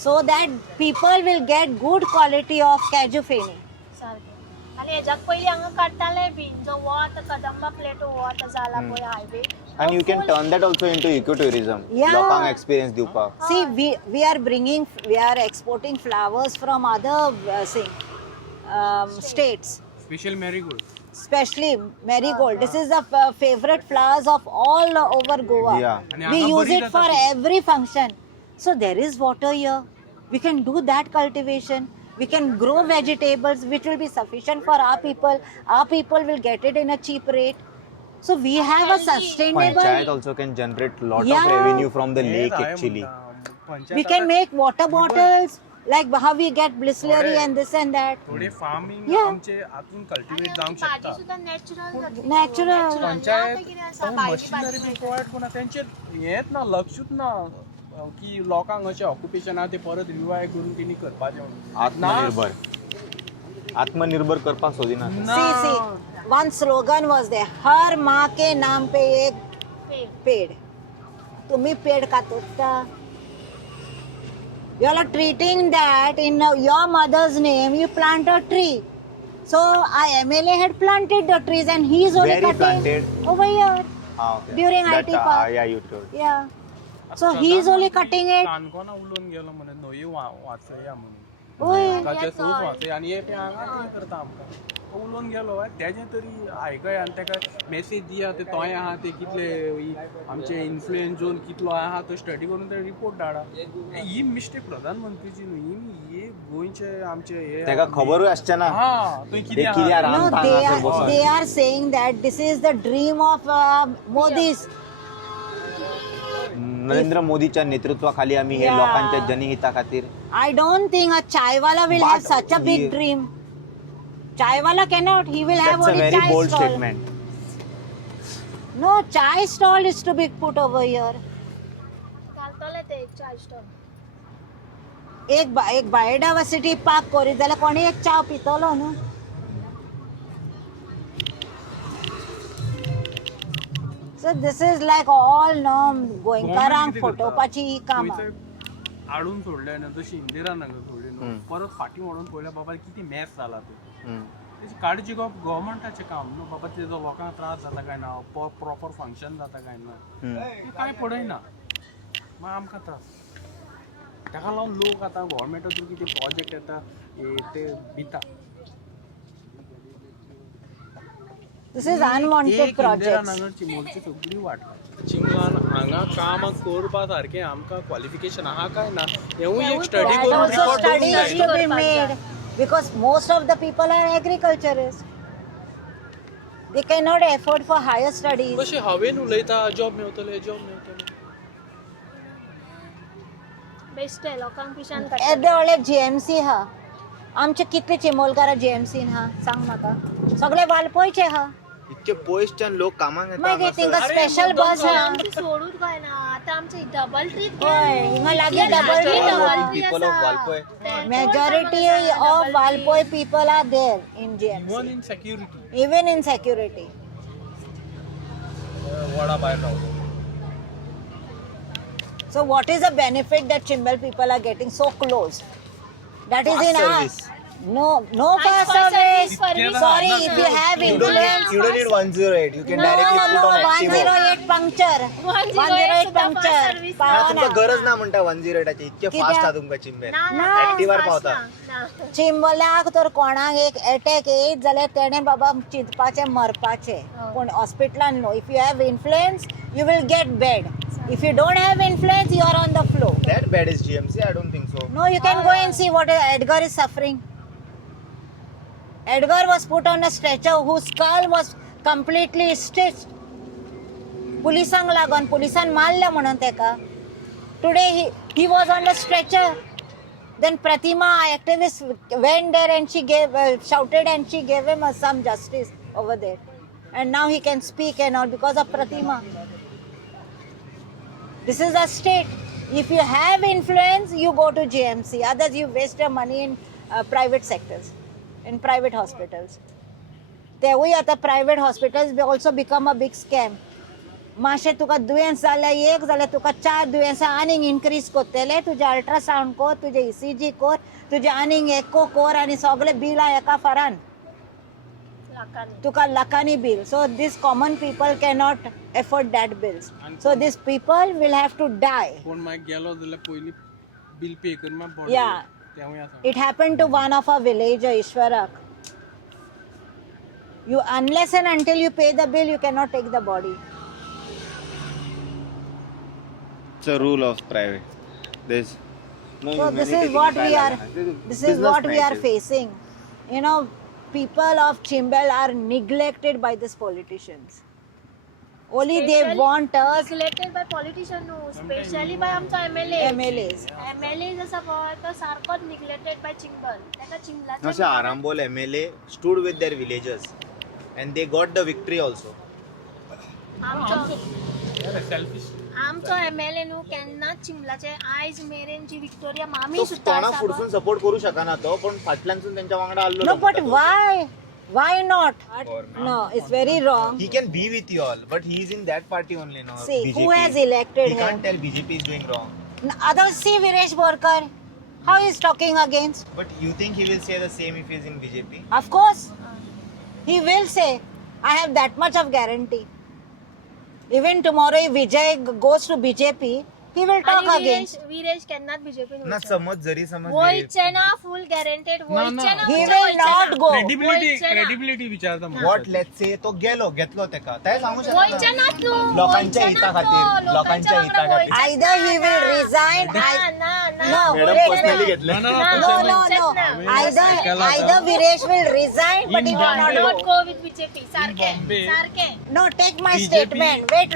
so that people will get good quality of kaju feni. सारकें. आनी हेज्याक पयलीं हांगा काडटाले बीन जो हो आतां कदंबा प्लेटो हो आतां जाला पळय highway. And you can turn that also into ecotourism. Yeah. लोकांक experience दिवपाक. See, we are exporting flowers from other states. Special Marigold. Especially marigold. This is the favorite flowers of all over Goa. Yeah. We use it for every function. So there is water here. We can do that cultivation. We can grow vegetables which will be sufficient for our people. Our people will get it in a cheap rate. So we have a sustainable. Panchayat also can generate lot Yeah. of revenue from the lake actually. We can make water bottles like how we get Bisleri and this and that. थोडे फार्मिंग Yeah. आमचे आतून कल्टिवेट जावंक भाजी शकता. सुद्धा natural Natural. Panchayat machinery provide कोणा त्यांचे हेच ना लक्षूच ना की लोकांक अशें ऑक्युपेशन आहा ते परत रिवायव करून किनी करपाचें म्हणून. आत्मनिर्भर करपाक सोदिना. See. One slogan was there. हर माँ के नाम पे एक पेड़. तुम्ही पेड़ कातोता. You are treating that in your mother's name. You plant a tree. So our MLA had planted the trees and he is only Where he cutting planted? over here. Okay. During That, IT park. Yeah, you told. Yeah. So he is only cutting it. काणकोणा उलोवन गेलो म्हणे न्हंयो वाचया म्हणून. होय. उदकाचे सोर्स वाचया आनी हे हांगा कितें करता आमकां. उलोवन गेलो तेजें तरी आयकय आनी ताका मेसेज दिया ते तोय आहा ते कितले आमचे इन्फ्लुएन्स झोन कितलो आहा तो स्टडी करून ते रिपोर्ट धाडा. ही मिस्टेक प्रधानमंत्रीची न्ही ही गोंयचे आमचे हे ताका खबरूय आसचेना. हा थंय कितें ते कितें आहा. रान No, पान असं बसून. they are saying that this is the dream of Modi's. Narendra मोदीच्या नेतृत्वाखाली आम्ही हे Yeah. लोकांच्या जनहिता खातीर. I don't think a chaiwala will have But such a big we- dream. Chaiwala cannot. He will have That's a only very chai bold stall. statement. No, chai stall is to be put over here. घालतले ते एक चाय स्टॉल. एक बायोडायव्हर्सिटी पार्क करीत जाल्यार कोणी एक च्या पितलो न्हू. So this is like all गोंयकारांक फटोवपाची ही कामां. हाडून सोडले ना जशी इंदिरा नगर सोडली न्हू परत फाटी मोडून पळयल्या बाबा किती मॅस जाला तो. तेची काळजी घेवप गव्हर्मेंटाचें काम न्हू बाबा तेजो लोकांक त्रास जाता काय ना प्रॉपर फंक्शन जाता काय ना ते कांय पडयना मागीर आमकां त्रास. ताका लागून लोक आतां गव्हर्मेंटाचो कितें प्रोजेक्ट येता ते भिता. This is unwanted Indira projects. नगरची मोडची सगळी वाट चिंगलान हांगा काम करपा सारकें आमकां क्वॉलिफिकेशन आहा काय ना हेवूय एक स्टडी That करून also रिपोर्ट study करूंक is जाय. to be made because most of the people are agriculturists. They cannot afford for higher studies. कशें हांवें उलयता जॉब मेळटले बेस्ट आहे लोकांक पिशान येदे व्हडले जीएमसी हा. आमचे कितले चिमोलकारा जीएमसीन हा सांग म्हाका. सगळे वालपयचे हा. इतके पयसच्यान लोक कामाक मागीर येता तिंका स्पेशल बस हा. सोडूच काय ना आता आमचे डबल ट्रीप होय हिंगा लागीं double people of Valpoy. Majority of Valpoy people are there in GMC. Even in security Even in security. Vada भायर रावता. So what is the benefit that Chimbal people are getting so close? That is in us. No fast service. Sorry, if you have influence. You don't need 108. You can directly put on Activa. 108 puncture. 108 puncture. ना तुमका गरज ना म्हणटा 108 ची इतके कित्याक? फास्ट हा तुमका चिंबे ना. ऍक्टिव्हार पावता. चिंबलाक तर कोणाक एक अटॅक येत जाल्यार तेणे बाबा चिंतपाचे मरपाचे पूण हॉस्पिटलान नो. If you have influence you will get bed. If you don't have influence, you are on the floor. That bad is GMC? I don't think so. No, you can go and see what Edgar is suffering. Edgar was put on a stretcher whose skull was completely stitched. Polisank lagon, polisan मारल्या म्हणून तेका. Today he was on a stretcher. Then Pratima, activist, went there and she shouted and she gave him some justice over there. And now he can speak and all because of Pratima. This is a state. If you have influence, you go to GMC. Others, you waste your money in private sectors, in private hospitals. तेवूय आता private hospitals also become a big scam. मातशें तुका दुयेंस जाल्यार एक जाल्यार तुका 4 दुयेंसां आनीक इन्क्रीज कोत्तले. तुजें अल्ट्रासावंड कोर, तुजें ECG कोर, तुजें आनीक एक्को कोर आनी सगळे बिलां एका फरान. तुका लाखांनी bill. So these common people cannot afford that bills. So these people will have to die. कोण मागीर गेलो जाल्यार पयलीं बिल पे कर मा बॉडी. Yeah. तेवूय आसा. It happened to one of our villager, Ishwarak. You, unless and until you pay the bill, you cannot take the body. It's a rule of private. There's no So this humanity is what in we are. Thailand. This is what we are Business facing. You know, people of Chimbal are neglected by these politicians. Only they want us selected by politician न्हू स्पेशली बाय आमचो MLA. MLAs. MLA आसा पळय तो सारकोच निग्लेक्टेड बाय चिंबल. ताका चिंबलाचे Nasa Arambol MLA stood with their villagers and they got the victory also. आमचो MLA न्हू केन्नाच चिंबलाचे आयज मेरेनची विक्टोरिया मामी सुद्दां कोणा आसा फुडसून सपोर्ट करू शकना तो पण फाटल्यानसून त्यांच्या वांगडा आल्लो. No, but why? Why not? No, it's very wrong. He can be with you all, but he is in that party only now. See, BJP. who has elected He him? can't tell BJP is doing wrong. Others see Viresh Borkar. How he is talking against? But you think he will say the same if he is in BJP? Of course. He will say, I have that much of guarantee. Even tomorrow if Vijay goes to BJP, he will talk against. Viresh केन्नाच बीजेपी ना समज जरी समज वयचे ना फुल गॅरंटेड वयचे ना He will not go. Credibility विचारता व्हॉट लेट्स से तो गेलो घेतलो तेका काय सांगू वयचे शकता ना तू लोकांच्या हिता खातीर लोकांच्या हिता खातीर Either he will resign. No, madam wait, personally wait. घेतले No. Either Viresh will resign, but he will not not go. Go with BJP सारखे सारखे No, take my statement. Wait.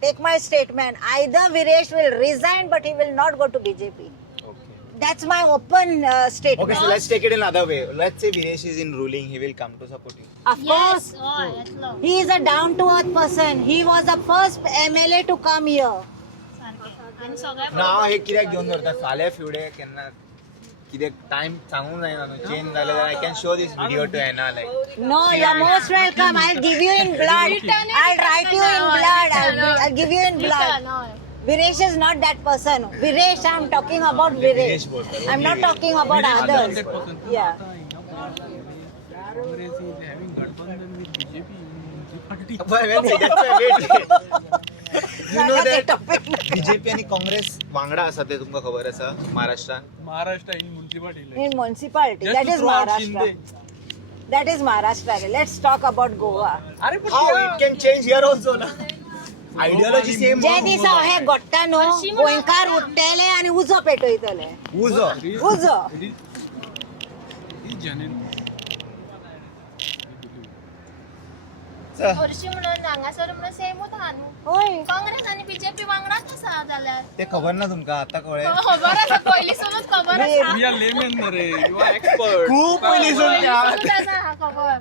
Take my statement. Either Viresh will resign, but he will not go to BJP. That's my open statement. Okay, so let's take it in another way. Let's say Viresh is in ruling, he will come to support you. Of course, हय येतलो he is a down-to-earth person. He was the first MLA to come here. सारखे आणि सगळे नाव हे कित्याक घेऊन दवरता फाल्यां फुडें केन्ना कितें टायम सांगूंक जायना न्हू चेंज जाले जाल्यार I can show this video to एना like No, you're most welcome. I'll give you in blood. I'll write you in blood. I'll give you in blood. Viresh is not that person. Viresh, I'm talking about Viresh. I'm not talking about others. Yeah. Congress is having Gadbandhan with BJP. But when they that's why wait. You know that BJP आणि काँग्रेस वांगडा आसा ते तुमका खबर आसा महाराष्ट्रान Maharashtra in municipality. In municipality. That is Maharashtra. That is Maharashtra. Let's talk about Goa. how it can change here also na ideology same जे दिसा हे गोट्टा न्हू गोंयकार उठ्ठेले आनी उजो पेटयतले उजो उजो हरशी म्हणून हांगासर म्हणून सेमूच आहा न्हू. होय काँग्रेस आणि बीजेपी वांगडाच आसा जाल्यार ते खबर ना तुमका आता कळ्ळें खबर आसा पयलींसूनच खबर आसा. We are laymen ray, you are expert. खूप पयलींसून त्या पयलींसूनच आसा हा खबर.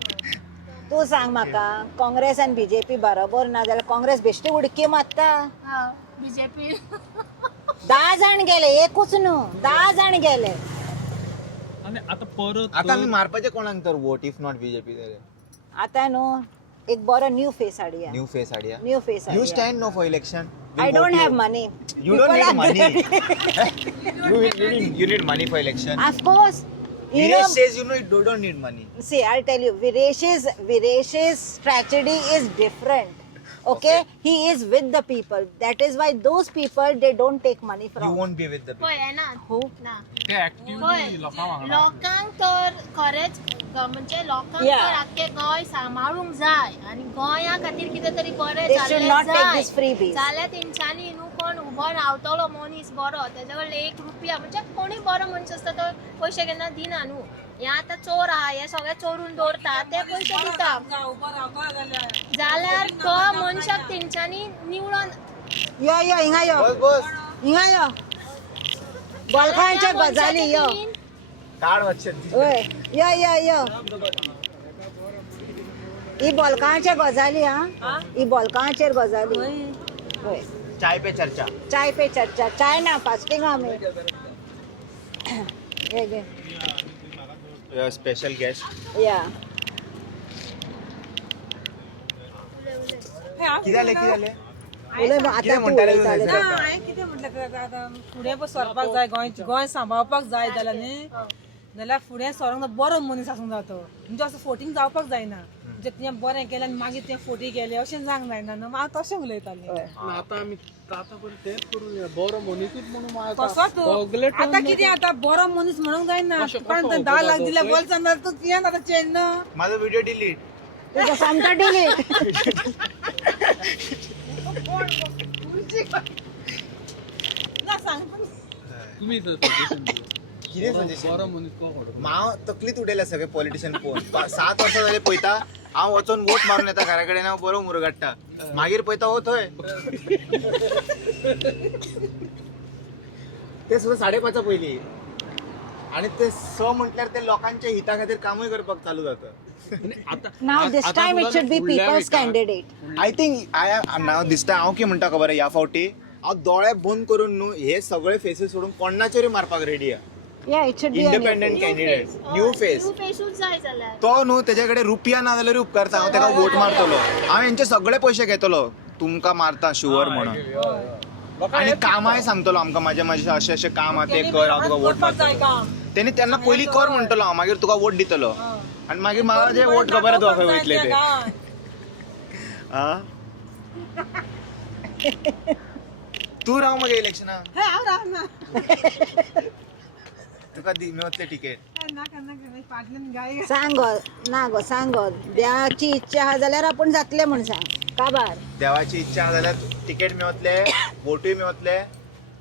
तू सांग म्हाका काँग्रेस आनी बीजेपी बरोबर ना जाल्यार काँग्रेस बेश्टी उडकी मारता. हा बीजेपी 10 जाण गेले एकूच न्हू 10 जाण गेले. आणि आता परत आता आम्ही मारपाचे कोणाक तर वोट इफ नॉट बीजेपी आता न्हू एक बरो न्यू फेस हाडया. न्यू फेस आडिया new face you stand no for election I don't have money. You don't need People money. You need money for election. Of course. You know, Viresh says you don't need money. see, I'll tell you, Viresh's tragedy is different. Okay? He is with the people. That is why those people, they don't take money You from. won't be with the people. होय ना Who? ना ते होय ऍक्टिव्हली लोकां वांगडा लोकांक तर खरेंच म्हणजे लोकांक Yeah. तर आख्खे गोंय सांबाळूंक जाय आणि गोंया खातीर कितें तरी बरें They should जाल्लें not take जाय these freebies. जाल्यार तेंच्यांनी न्हू कोण उबो रावतलो मनीस बरो तेजे कडले 1 रुपया म्हणजे कोणी बरो मनीस आसता तो पयशे केन्ना दिना न्हू. हे आतां चोर आहा हे सगळे चोरून दवरता ते पयशे दिता जाल्यार तो मनशाक तेंच्यांनी निवडून यो हिंगा यो बस हिंगा यो बॉलखांच्या गजाली यो काढ वचन होय यो ही बॉलकांच्या गजाली हा ही बॉलकांचेर गजाली होय चाय पे चर्चा चाय पे चर्चा चाय ना फास्टिंग आमी हे घे स्पेशल गेस्ट या किती उलय आता कितें तू म्हणटाले उलयताले. तू? हांवें कितें म्हटलें तर आतां फुडें पळय सरपाक जाय गोंय सांबाळपाक जाय जाल्यार न्ही जाल्यार फुडें सरोंक बरो मनीस आसूंक जाय तो म्हणजे असो फोटींग जावपाक जायना म्हणजे तें बरें केलें आनी मागीर तें फोटी गेलें अशें जावंक जायना न्हू हांव तशें उलयतालें आता आम्ही आता पण तेच करूया बरो मनीसूच म्हणून मग कसो आता तूं सगळे आतां कितें आतां बरो मनीस म्हणूंक जायना तुका 10 लाख दिले बोल्सान जाल्यार तूं कितें आतां चेंज न्हू माझा व्हिडिओ डिलीट तुझं सामता डिलीट ना सांग तुम्ही सजेशन कितें सजेशन बरो मनीस कोण व्हरता? हांव तकलीत उडयल्या सगळे पॉलिटिशियन पळोवन 7 वर्सां जाली पळयता हांव वचून वोट मारून येता घरा कडेन हांव बरो मुरगाडटा मागीर पळयता हो थंय ते सुद्दां 5:30 पयलीं आणि ते म्हटल्यार ते लोकांच्या हिता खातीर कामूय करपाक चालू जाता आणि आता नाव दिस आता टाइम इट तुला शुड बी फुडल्या पीपल्स वेळेकार- कॅन्डिडेट आय थिंक नाव दिसता हांव कितें म्हणटा खबर ह्या फावटी हांव दोळे बंद करून न्हू हे सगळे फेसीस सोडून कोणाचेरूय मारपाक रेडी आहे या it should be independent candidate new face new फेसूच जाय जाल्यार तो न्हू तेजे कडेन रुपया ना जाल्यार उपकारता हांव ताका वोट मारतलो हांव यांचे सगळे पयशे घेतलो तुमकां मारता शुअर म्हणून आणि कामाय सांगतलो आमकां माझे अशें अशें काम आहा ते कर हांव तुका वोट करपाक जाय मारतलो काम तेणी तेन्ना पयलीं कर म्हणटलो हांव मागीर तुका वोट दितलो आणि मागीर म्हाका जे वोट खबर आसा खंय वयतले ते आ? तू राव मगे इलेक्शनाक हांव रावना तुका मेवतले टिकेट नाका नाका फाटल्यान गाय सांग गो ना गो सांग गो देवाची इच्छा आहा जाल्यार आपण जातले म्हण सांग काबार देवाची इच्छा आहा जाल्यार तिकेट मेवतले वोटूय मेवतले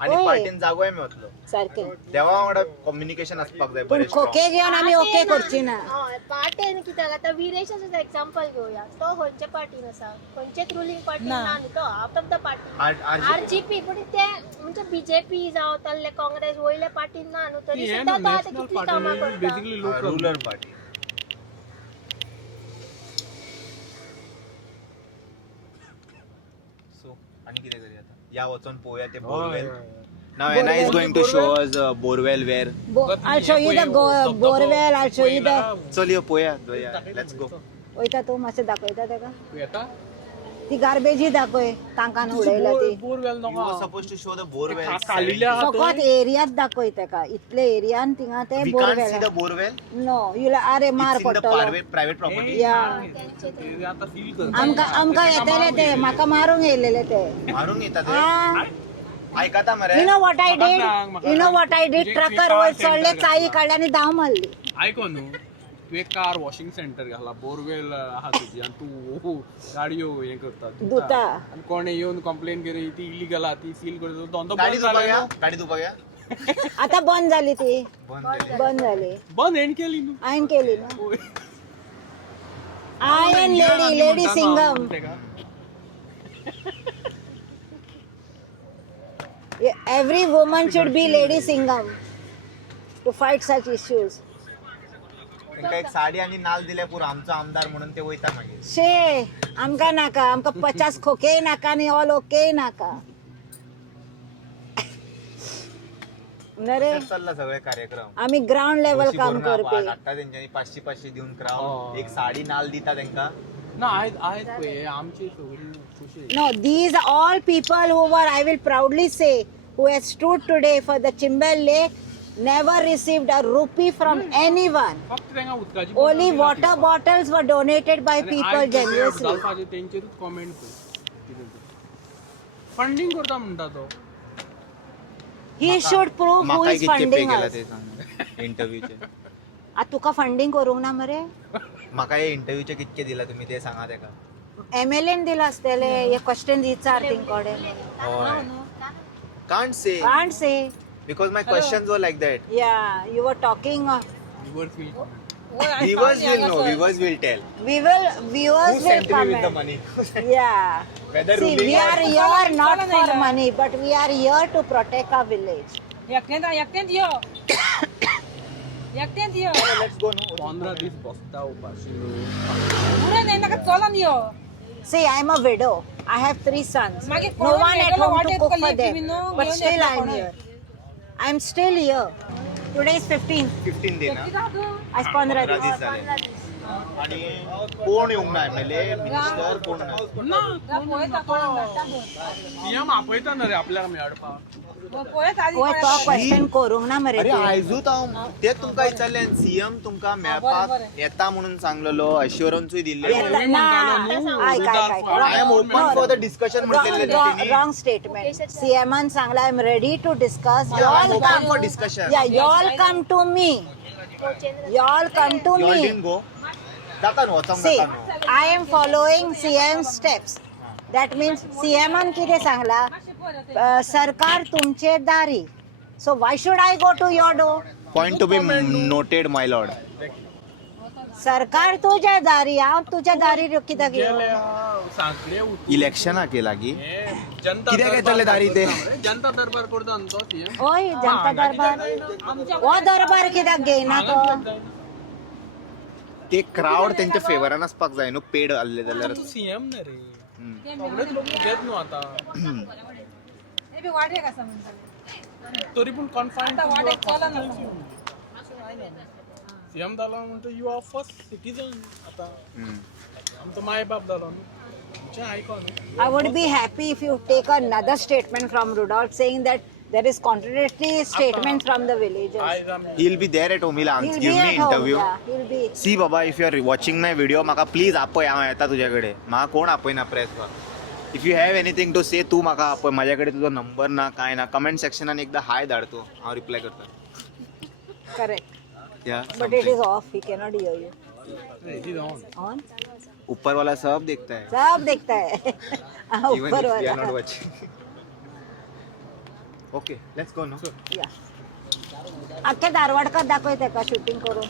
आणि होय. पार्टीन जागोय मेवतलो सारखे देवा वांगडा कम्युनिकेशन आसपाक जाय पण बरें strong. खोके घेवन आमी ओके करची ना पार्टेन कित्याक आतां विरेशाचो एक्झाम्पल घेवया तो खंयच्या पार्टीन आसा खंयचेच रुलींग पार्टीन ना. ना न्ही तो out of the party RGP RGP पण ते म्हणजे बीजेपी जावं ताल्ले काँग्रेस वयले पार्टीन ना न्हू तरी हे सुद्दां तो आतां नॅशनल कितली कामां पार्टी करता basically local ruler party so आणि कितें करूया आता या वचून पळोवया ते बोरवेल नाव एना is going to show us borewell वेर I'll show you the borewell, I'll show you the चल यो पळोवया लेट्स गो वयता तू मातशें दाखयता तेका येता ती गार्बेजी दाखय तांकां उडयला ती बोरवेल यू वर नको suppose to show the borewell कालिल्ले आहा फकत एरियात दाखय तेका इतले एरियान थिंगा ते we can't see borewell the borewell no युला आरे मार इट्स इन द पडटलो प्रायव्हेट प्रॉपर्टी या ते आता फील कर आमकां येतले ते म्हाका मारूंक येयलेले ते मारून येता ते हा ऐकाता मरे यू नो व्हॉट आय म्हाका डीड सांग, म्हाका यू नो सांग. व्हॉट आय डीड जे ट्रकर car वयर center चडले चाई घातला. काडली आनी धांव मारली ऐको न्हू तू एक कार वॉशिंग सेंटर घाला बोरवेल आहा तुजी आणि तू गाडयो हे करता धुता. आणि कोणे येऊन कंप्लेन करी ती इलिगल आहा ती सील करता धंदो गाडी बंद धुपाक जालो या न्हू. गाडी धुपाक या आता बंद झाली ती बंद झाली बंद झाली बंद एंड केली न्हू हांवें केली ना होय. Iron Lady Singham. Every woman should be Lady Singham to fight such issues. त्यांका एक साडी आणि नाल दिल्या पुरो आमचो आमदार म्हणून ते वयता मागीर. शे आमका नाका, आमका 50 खोके नाका आणि ऑल ओके नाका. नरे तसंच चालला सगळे कार्यक्रम. आम्ही ग्राउंड लेवल खुशी काम भरून करपी. हाडटा तेंच्यांनी 500 देऊन क्राऊन हो. एक साडी नाल दिता तेंका. ना आहेत पळय आमची सगळी खुशी. No, these are all people who were, I will proudly say, who have stood today for the Chimbel Lake, never received a rupee from anyone. फक्त त्यांना उदकाची Only water bottles were donated by people generously. त्यांचेरूच कॉमेंट फंडिंग करता म्हणटा तो. He should prove who माका is कितके पे funding केला us. ते सांग इंटरव्ह्यूचे. आ तुका फंडिंग करूंक ना मरे? माका हे इंटरव्ह्यूचे कितके दिला तुम्ही ते सांगा तेका. MLA न दिला असतेले हे क्वेश्चन विचार तिंकडे. होय. Can't say Can't say. because my questions were like that. Yeah, you were talking. Viewers will comment. Viewers will know. Viewers will tell. Viewers Who will sent me with the comment. money? Yeah. Whether See, ruling we or are here not for money, but we are here to protect our village. एकट्यान यो एकट्यान यो let's go no. 15 दीस बसता उपाशी. पुढे नाही नका चलन यो. See, I'm a widow. I have 3 sons. मागे No कोण one at एकलं home to वाटेत cook for कली them. तुम्ही नो, But येऊन still एकलं I'm कोण? here. I'm still here. Today is 15. 15 दिन हा. आज 15 15 दिवस. दिवस झाले. आणि कोण येऊंक ना एमएलए मिनिस्टर कोण नाही. सीएम आपयता ना रे आपल्याला मेळपा. ओय तो क्वेश्चन करूंक ना मरे अरे तूं. आयजूच हांव तेच तुमकां विचारलें सीएम तुमकां मेळपाक येता म्हणून सांगलेलो अश्युरन्सूय दिल्ले. येता ना. I am open for the discussion म्हटलेले त्यांनी. Wrong statement. CM सांगला I'm ready to discuss. You I'm all open come. for discussion. Yeah, you all come to me. You all come to You all me. didn't go. जाता न्हू वचोंक See, जाता न्हू. I am following CM steps. That means CM कितें सांगला सरकार तुमचे दारी. So why should I go to your door? Point to be noted, my lord. सरकार तुझ्या दारी, हांव तुझ्या दारी कित्याक येवं? सांगले इलेक्शनाक लागीं जनता कित्याक येतले दारी ते? जनता दरबार करता न्हू तो सीएम. होय जनता दरबार. हो दरबार कित्याक घेयना तो? ते क्राऊड त्यांच्या फेवरान आसपाक जाय न्हू पेड आसले जाल्यार. सीएम ना रे. सगळेच लोक घेत न्हू आता. हे बी वाटे कसा म्हणतात. तरी पण कॉन्फाईन आता वाटे चलन सीएम झाला म्हणतो यू आर फर्स्ट सिटीजन. आता आमचा माय बाप झालो न्हू. Icon. I would be happy if you take another statement from Rudolph saying that there is contradictory statements from the villagers. He'll be there at home. He'll He'll give be me at home. interview. Yeah, he'll be. See बाबा if you are watching my video म्हाका प्लीज आपय हांव येता तुज्या कडेन. म्हाका कोण आपयना press. If you have anything to say तू म्हाका आपय. माझ्या कडेन तुजो नंबर ना काय ना. कमेंट सेक्शनान एकदा हाय धाड तू. हांव रिप्लाय करता. Correct. या But it is off. He cannot hear you. On? ऊपर वाला सब देखता है. सब देखता है. Even if ऊपर we are not वाला. watching. Okay, let's go now. Yeah. अख्ख्या धारवाडकर दाखवय तेका शूटिंग करून.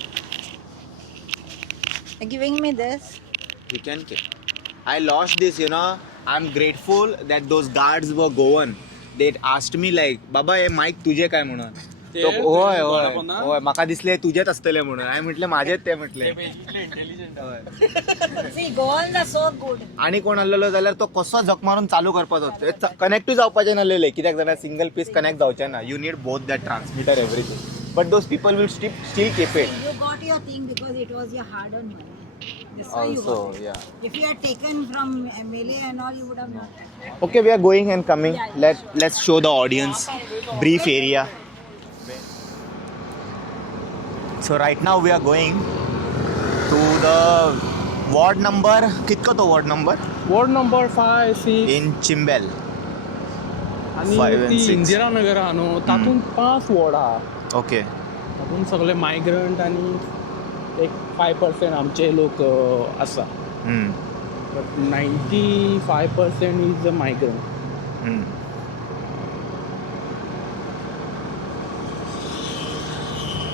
Giving me this. You can take. I lost this, you know. I'm grateful that those guards were Goan. They asked me like, बाबा हे माईक तुझे काय म्हणून. ते तो होय होय बरोबर ना? होय म्हाका दिसले तुझेच असतले म्हणून. हांवें म्हटले माझेच ते म्हटले. Intelligent. See, Goans are so good. आणि कोण आलेलो जाल्यार तो कसो झक मारून चालू करपाचो. कनेक्टूय जावपाचें नासलेले कित्याक जाल्यार सिंगल पीस कनेक्ट जावचें ना. You need both that transmitter everything. But those people will still keep it. You got your thing because it was your hard-earned money. That's why you Also, got it. yeah. If you had taken from MLA and all, you would have not. Okay, we are going and coming. Let's show the audience brief area. So right now we are going to the ward number. कितको तो ward number? Ward number 5, 6 In Chimbel. आणि 5 and ती 6. इंदिरा नगर आहा न्हू तातूंत 5 वॉर्ड आहा. Okay. तातूंत सगळे मायग्रंट आणि एक 5% आमचे लोक आसा. Hmm. But 95% is the migrant. Hmm.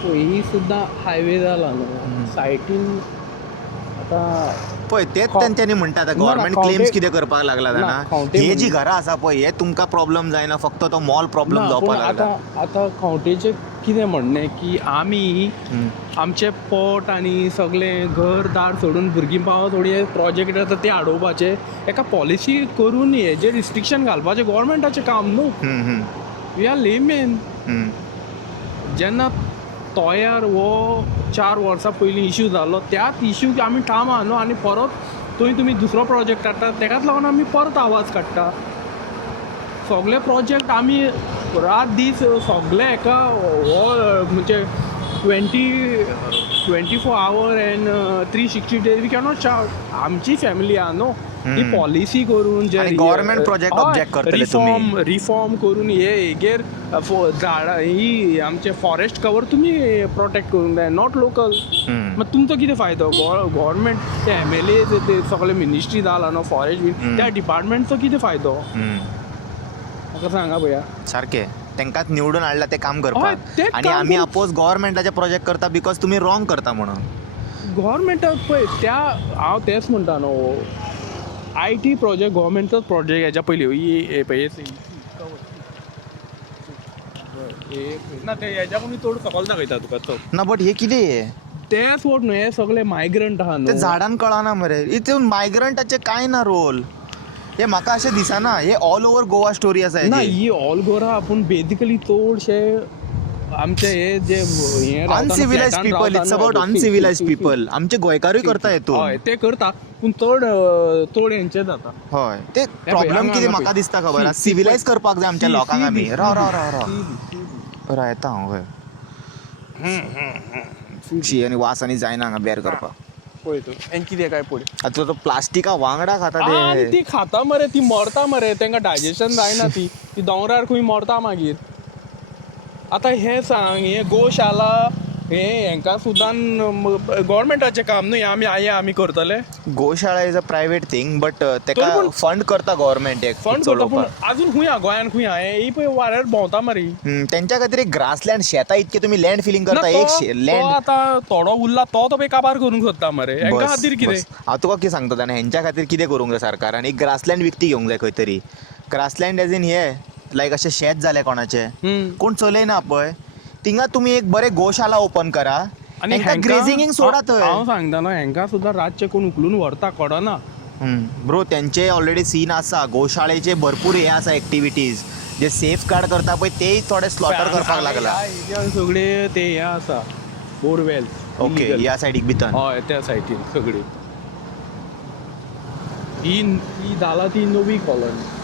ही सुद्धा हायवे जाला न्हू सायटीन आता पळय तेच तेंच्यांनी म्हणटा आतां गव्हर्मेंट ना, क्लेम्स खावटे- कितें करपाक लागला ना, जाणा खावटे हे जी म्हणजे- घरां आसा पळय हे तुमकां प्रॉब्लेम जायना फक्त तो मॉल प्रॉब्लेम ना, जावपाक पूण लागला. आता खावटेचें कितें म्हणणें की आमी आमचे पोट आनी सगळें घर दार सोडून भुरगीं पावत थोडी प्रोजेक्ट येता ते आडोवपाचे एका पॉलिसी करून हेजेर रिस्ट्रिक्शन घालपाचें गव्हर्मेंटाचें काम न्हू. We are laymen. जेन्ना तोयार हो 4 वर्सां पयलीं इश्यू जालो त्याच इश्यूक आमी ठाम आहा न्हू आनी परत थंय तुमी दुसरो प्रोजेक्ट हाडटा तेकाच लागून आमी परत आवाज काडटा. सगळे प्रोजेक्ट आमी रात दीस सगळे हेका हो म्हणजे 24 hour and 360 days we cannot shout. आमची फॅमिली आहा न्हू ही पॉलिसी करून जे आनी government project object करतले तुमी. रिफॉर्म करून हे हेगेर झाडां ही आमचे फॉरेस्ट कवर तुमी प्रोटेक्ट करूंक जाय नॉट लोकल. मग तुमचो कितें फायदो गव्हर्मेंट ते MLA ते सगळे मिनिस्ट्री जाला न्हू फॉरेस्ट बीन त्या डिपार्टमेंटचो कितें फायदो म्हाका सांगा भया. सारकें तेंकांच निवडून हाडला ते काम हय, करपाक तेच आनी काम आमी करून- अपोज गव्हर्मेंटाचे प्रोजेक्ट करता बिकॉज तुमी रॉंग करता म्हणून. गव्हर्मेंटाक पळय त्या हांव तेंच म्हणटा न्हू IT प्रोजेक्ट गव्हर्मेंटचोच प्रोजेक्ट हेच्या पयलीं हे पळय ना ते हेज्याकून चड सकयल दाखयता तुका तो ना बट हे कितें तेच वोट न्हू हे सगळे मायग्रंट आहा ते न्हू. झाडान कळना मरे हितून मायग्रंटाचे काय ना रोल हे म्हाका अशें दिसना हे ऑल ओव्हर गोवा स्टोरी आसा ना हेजी. ही ऑल गोरा पूण बेसिकली चडशे आमचे हे जे हे अनसिविलायज पीपल इट्स अबाउट अनसिविलायज पीपल आमचे गोंयकारूय करता हय हेतून. ते करता पूण चड हेंचे जाता. हय ते प्रॉब्लेम हांगा- कितें हांगा म्हाका पळय. दिसता खबर आहा सी- सिविलायज करपाक जाय आमच्या सी- लोकांक सी- आमी सी- राव राव राव राव येता हांव शी आनी वास आनी जायना हांगा बेर करपाक. पळय तूं आनी कितें काय पळय आतां तो प्लास्टिका वांगडा खाता आनी ते ती खाता मरे ती मरता मरे तांकां डायजेशन जायना ती दोंगरार खंय मरता मागीर. आतां हें सांग हे गोशाला हे हेंकां सुद्दां गव्हर्मेंटाचें काम न्हू हें आमी करतले गोशाळा is a private thing but तेका तरी पूण- फंड करता गव्हर्मेंट एक फंड करता पूण आजून खूंय आहा गोंयान खूंय आहा ही पळय वाऱ्यार भोंवता मरे. तेंच्या खातीर एक ग्रासलँड शेतां इतके तुमी लँड फिलिंग करता ना, एक तो लँड आतां थोडो उरला तो पळय काबार करूंक सोदता मरे हेंकां खातीर कितें. हांव तुका कितें सांगता जाणा हेंच्या खातीर कितें करूंक जाय सरकारान एक ग्रासलँड विकती घेवंक जाय खंय तरी. ग्रासलँड एज इन हे लायक अशें शेत जालें कोणाचें कोण चलयना पळय थिंगा तुमी एक बरें गोशाला ओपन करा आनी हेंकां ग्रेजिंगींग सोडा थंय. हांव सांगता न्हू हेंकां सुद्दां रातचे कोण उखलून व्हरता कळना. ब्रो तेंचे ऑलरेडी सीन आसा गोशाळेचे भरपूर हे आसा एक्टिविटीज जे सेफ गार्ड करता पळय तेय थोडे स्लॉटर करपाक लागला. सगळे ते हे आसा बोरवेल ओके ह्या सायडीक भितर हय त्या सायडीन सगळी ही जाला ती नवी कॉलनी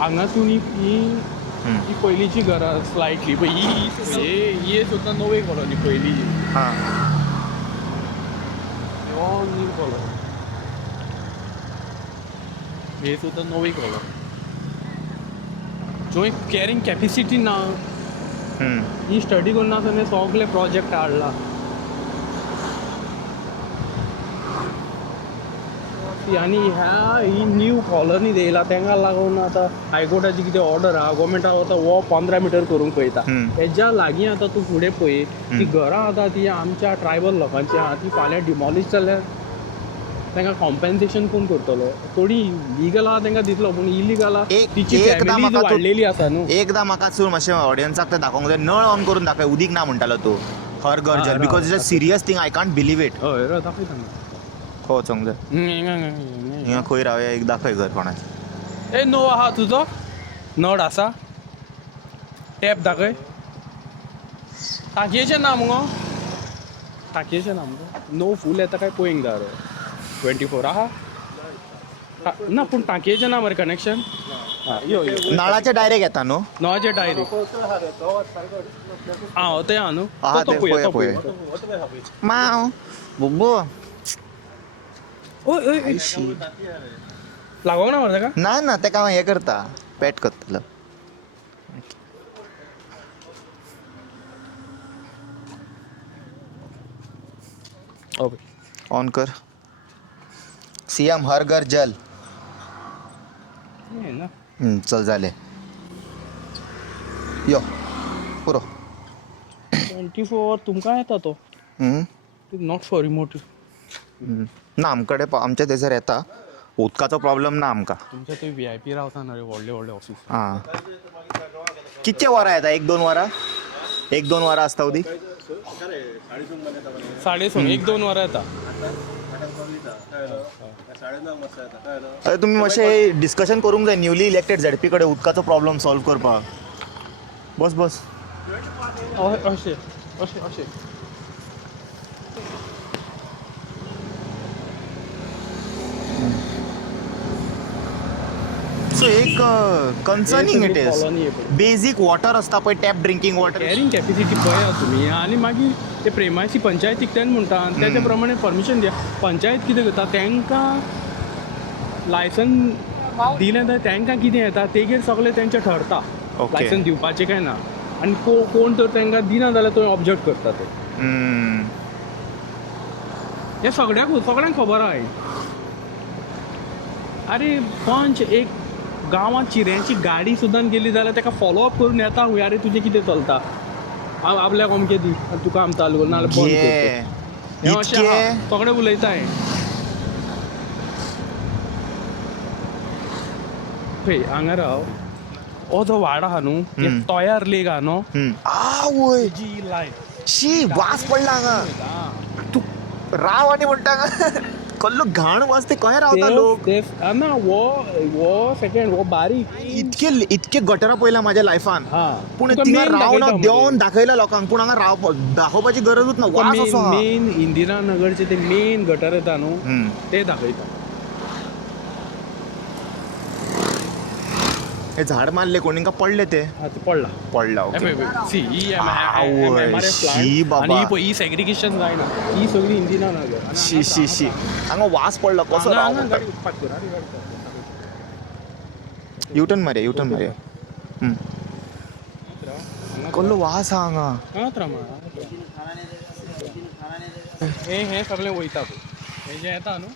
हांगासून ही पयलींची घरां स्लायटली पळय ही सुद्दां नवी कॉलनी पयली हां न्यू कॉलनी हे सुद्दां नवी कॉलनी थंय कॅरींग कॅपेसिटी ना ही स्टडी करना सगळे प्रोजेक्ट हाडला. आनी ही न्यू कॉलनी येयला तांकां लागून आतां हायकोर्टाची कितें ऑर्डर आहा गव्हर्मेंटाक आतां हो 15 मिटर करूंक पळयता. हेज्या लागीं आतां तूं फुडें पळय ती घरां आतां ती आमच्या ट्रायबल लोकांची आहा ती फाल्यां डिमॉलिश जाल्यार तांकां कॉम्पेन्सेशन कोण करतलो. थोडी लिगल आहा तांकां दितलो पूण इलिगल आहा तिची फॅमिली वाडलेली आसा न्हू. एकदां म्हाका चूर मातशें ऑडियन्साक ते दाखोवंक जाय नळ ऑन करून दाखय उदीक ना म्हणटालो तूं हर घर जल because it's a serious thing I can't believe it. हय रे दाखयता हो वचोंक जाय हिंगा खंय रावया एक दाखय घर कोणाचें. ए नो आहा तुजो नळ आसा टॅप दाखय टाकयेचें ना मुगो टाकयेचें ना मुगो नो फूल येता काय पळोवंक जाय रे 24 आहा ना पूण टाकयेचें ना मरे कनेक्शन. यो यो नळाचे डायरेक्ट येता न्हू नळाचें डायरेक्ट आं तें आहा न्हू आहा तो तें पळय, पळय तो पळय माव बुब्बू ओय ओय लागोंक ना मरे ताका. ना ना तेका हांव हें करता पॅट करतलो. ऑन कर सीएम हर घर जल. चल जालें यो पुरो 24 तुमकां येता तो नॉट फॉर रिमोट ना आमकडे आमच्या थंयसर येता उदकाचो प्रॉब्लेम ना आमकां. तुमच्या थंय VIP रावता ना रे व्हडले व्हडले ऑफिस. हां कितचे वरां येता 1-2 वरां 1-2 वरां आसता उदीक 2:30 1-2 वरां येता. अरे तुमी मातशें डिस्कशन करूंक जाय न्यूली इलेक्टेड ZP कडेन उदकाचो प्रॉब्लेम सॉल्व करपाक. बस बस अशें अशें अशें सो एक कन्सर्निंग इट इज कॉलनी आहे पळय. बेजीक वॉटर आसता पळय tap drinking water. Carrying capacity पळया तुमी आनी मागीर ते प्रेमाची पंचायतीक तेन्ना म्हणटा आनी तेच्या प्रमाणे परमिशन दिया. पंचायत कितें करता तांकां लायसन दिलें जाल्यार तांकां कितें येता तेगेर सगळें तेंचें ठरता. Okay. लायसन दिवपाचें काय ना आनी कोण तर तांकां दिना जाल्यार तो ऑब्जेक्ट करता ते. हें सगळ्यांक खबर आहा. अरे पंच एक गांवांत चिऱ्यांची गाडी सुद्दां गेली जाल्यार ताका फॉलोअप करून येता खंय अरे तुजें कितें चलता आपल्याक अमकें दी आनी तुका आम चालू कर नाल्यार बंद कर. हें अशें आहा, सगळें उलयता हें. पळय हांगा राव हो जो वाड आहा न्हू हे तोयार लेक आहा न्हू वय जी लायन शी वास पडला हांगा. तू राव आनी म्हणटा हांगा कसलो घाण वास ते खंय रावता लोक. ना वो सेकंड वो बारीक इतके गटरां पयला म्हाज्या लायफान. हा पूण तुका थिंगा main रावन दाखयता देंवन दाखयला लोकांक पूण हांगा दाखोवपाची गरजूच ना. वास असो आहा. मेन इंदिरा नगरचे ते मेन गटर येता न्हू ते दाखयता. हे झाड मारले कोणी का पडले ते ते पडला पडला ओके. सी आवय, शी बाबा. आणि ही सेग्रिगेशन जायना ही सगळी इंदिरा नगर. शी शी शी हांगा वास पडला कसो राव. युटर्न मारया कसलो वास आहा हांगा. हे सगळें वयता पळय हे जे येता न्हू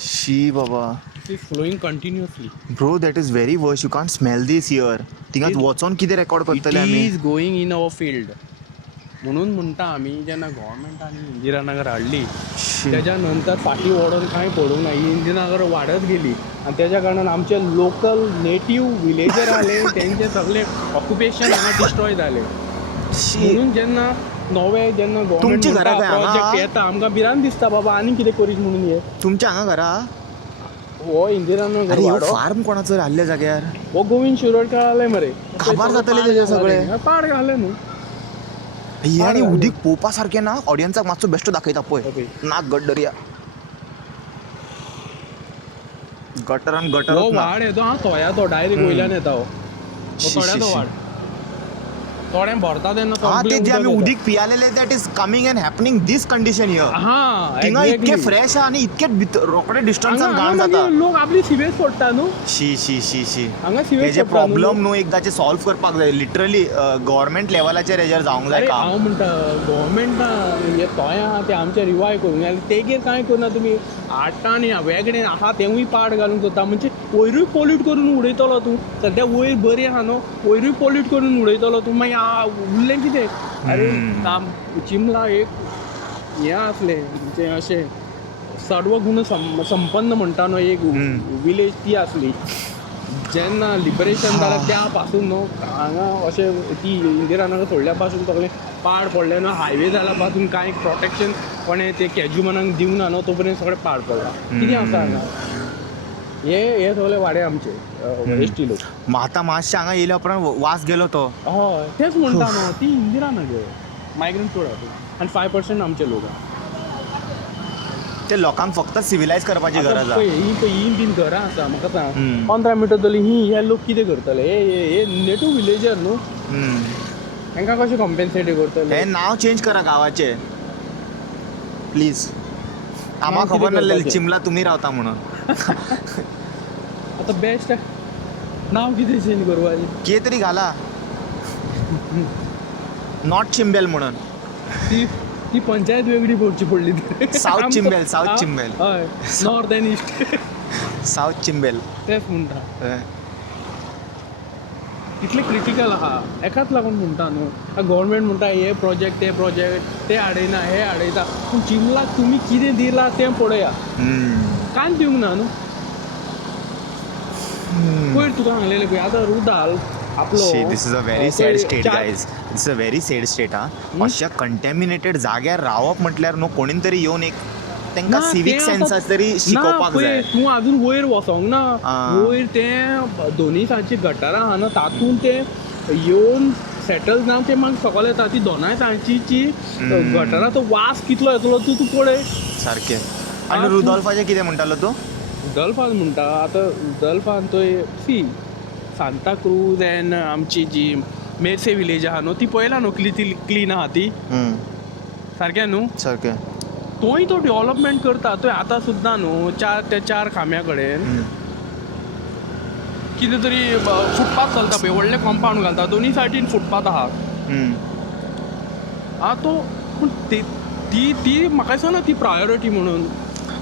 शी बाबा. Flowing continuously. Bro that is very worse. You can't smell this here. थिंगात वचोन कितें रेकॉर्ड करतले आमी. Is going in our field म्हणून म्हणटा आमी जेन्ना गव्हर्मेंटान इंदिरा नगर हाडली त्याच्या नंतर फाटी ओडून कांय पडूंक ना. ही इंदिरा नगर वाडत गेली आनी तेज्या कारणान आमचे लोकल नेटिव्ह विलेजर आले तेंचे सगळे ऑक्युपेशन हांगा डिस्ट्रॉय जाले. म्हणून जेन्ना गव्हर्मेंट तुमची घरां खंय हांगा? प्रोजेक्ट येता आमकां भिरांत दिसता बाबा आनी कितें करीत म्हणून हे तुमच्या हांगा घरा. हो इंदिरा नगर अरे वाडो फार्म कोणाचो आसल्या जाग्यार हो गोविंद शिरोडकर आले मरे खबर जातले तेजे सगळे. पाड घाले न्हू. हे आनी उदीक पोवपा सारकें ना. ऑडियन्साक मातसो बेश्टो दाखयता पळय नाक गड्डरिया गटरान गटर. हो वाड येतो हा तोया तो डायरेक्ट वयल्यान येता हो थोड्या तो वाड थोड्यां भरता तेन्ना हा ते जे आमी उदक उदीक पियालेले that is coming and happening this condition here. येता. हा थिंगा exactly. इतके फ्रेश आहा आनी इतके रोखडे डिस्टन्सान हांगा घाण जाता. मागीर लोक आपली सिवेज फोडटा न्हू शी शी शी शी. हांगा हे सिवेज जे फोडटा न्हू. प्रॉब्लेम न्हू एकदाचे सॉल्व करपाक जाय. लिटरली गव्हर्मेंट लेवलाचेर हेजेर जावंक जाय अरे काम. हांव म्हणटा गव्हर्मेंटान हे तोय आहा ते आमचे रिवाय करूंक जाय. तेगेर कांय करना तुमी हाडटा आनी वेगळें आहा तेवूय पाड घालून करता. म्हणजे वयरूय पोल्यूट करून उडयतलो तूं. सद्या वयर बरी आहा न्हू वयरूय पोल्यूट करून उडयतलो तूं मागीर उरलें कितें. अरे चिमला एक हें आसलें म्हणजे अशें सडव गुण संपन्न म्हणटा न्हू एक विलेज ती आसली. जेन्ना लिबरेशन जालें त्या पासून न्हू हांगा अशें ती इंदिरा नगर सोडल्या पासून सगळें पाड पडलें न्हू. हायवे जाला पासून कांय प्रोटेक्शन कोणें ते कॅज्युमनांक दिवना न्हू तो पर्यंत सगळें पाड पडला. कितें आसा हांगा हे सगळे वाडे आमचे एसटी लोक. आतां मातशें हांगा येयल्या उपरांत वास गेलो तो. हय तेच म्हणटा न्हू ती इंदिरा नगर मायग्रंट चड आसा आनी 5% आमचे लोक आहा. ते लोकांक फक्त सिविलायज करपाची गरज आहा. ही बीन घरां आसा म्हाका सांग 15 मिटर जाली हे लोक कितें करतले. हे नेटिव्ह विलेजर न्हू तांकां कशें कॉम्पेन्सेट करतले. हे नांव चेंज करा गांवाचें प्लीज. आम्हाला नांव खबर कितें नासलें करपाचें? चिमला तुमी रावता म्हणून. आतां बेस्ट नांव कितें चेंज करपाचें. कितें तरी घाला नॉट चिंबेल म्हणून. ती पंचायत वेगळी करची पडली. साऊथ चिंबेल साऊथ चिंबेल हय नॉर्थ एंड इस्ट साऊथ चिंबेल. तेच म्हणटा. तितले क्रिटिकल आहा एकाच लागून म्हणटा न्हू गव्हर्मेंट म्हणटा हे प्रोजेक्ट ते आडयना हे आडयता पूण चिमलाक तुमी कितें दिलां तें पळया कांयच दिवंक ना न्हू पयर तुका सांगलेलें पळय आतां रुदाल आपलो this is a very sad state guys this is a very sad state हा अशा कंटॅमिनेटेड जाग्यार रावप म्हटल्यार न्हू कोणीन तरी येवन एक तांकां सिवीक सेन्स तरी शिकोवपाक जाय तूं अजून वयर वचोंक ना आं. वयर ते दोनी सांची गटारां आहा ना तातूंत ते येवन सेटल जावन ते मागीर सकयल येता ती दोनाय सांची गटारां तो वास कितलो येतलो तूं पळय सारकें आनी रुदॉल्फाचें कितें म्हणटालो तूं उदलफान म्हणटा आतां उदलफान थंय सी सांता क्रूज एन आमची जी मेर्से विलेज आहा न्हू ती पळयला न्हू क्लीन आहा ती सारकें न्हू सारकें तोय तो डेव्हलपमेंट करता थंय आतां सुद्दां न्हू चार खांब्या कडेन कितें तरी फुटपाथ चलता पळय व्हडलें कॉम्पाउंड घालता दोनी सायडीन फुटपाथ आहा तो पूण ती म्हाका दिसना ती प्रायोरिटी म्हणून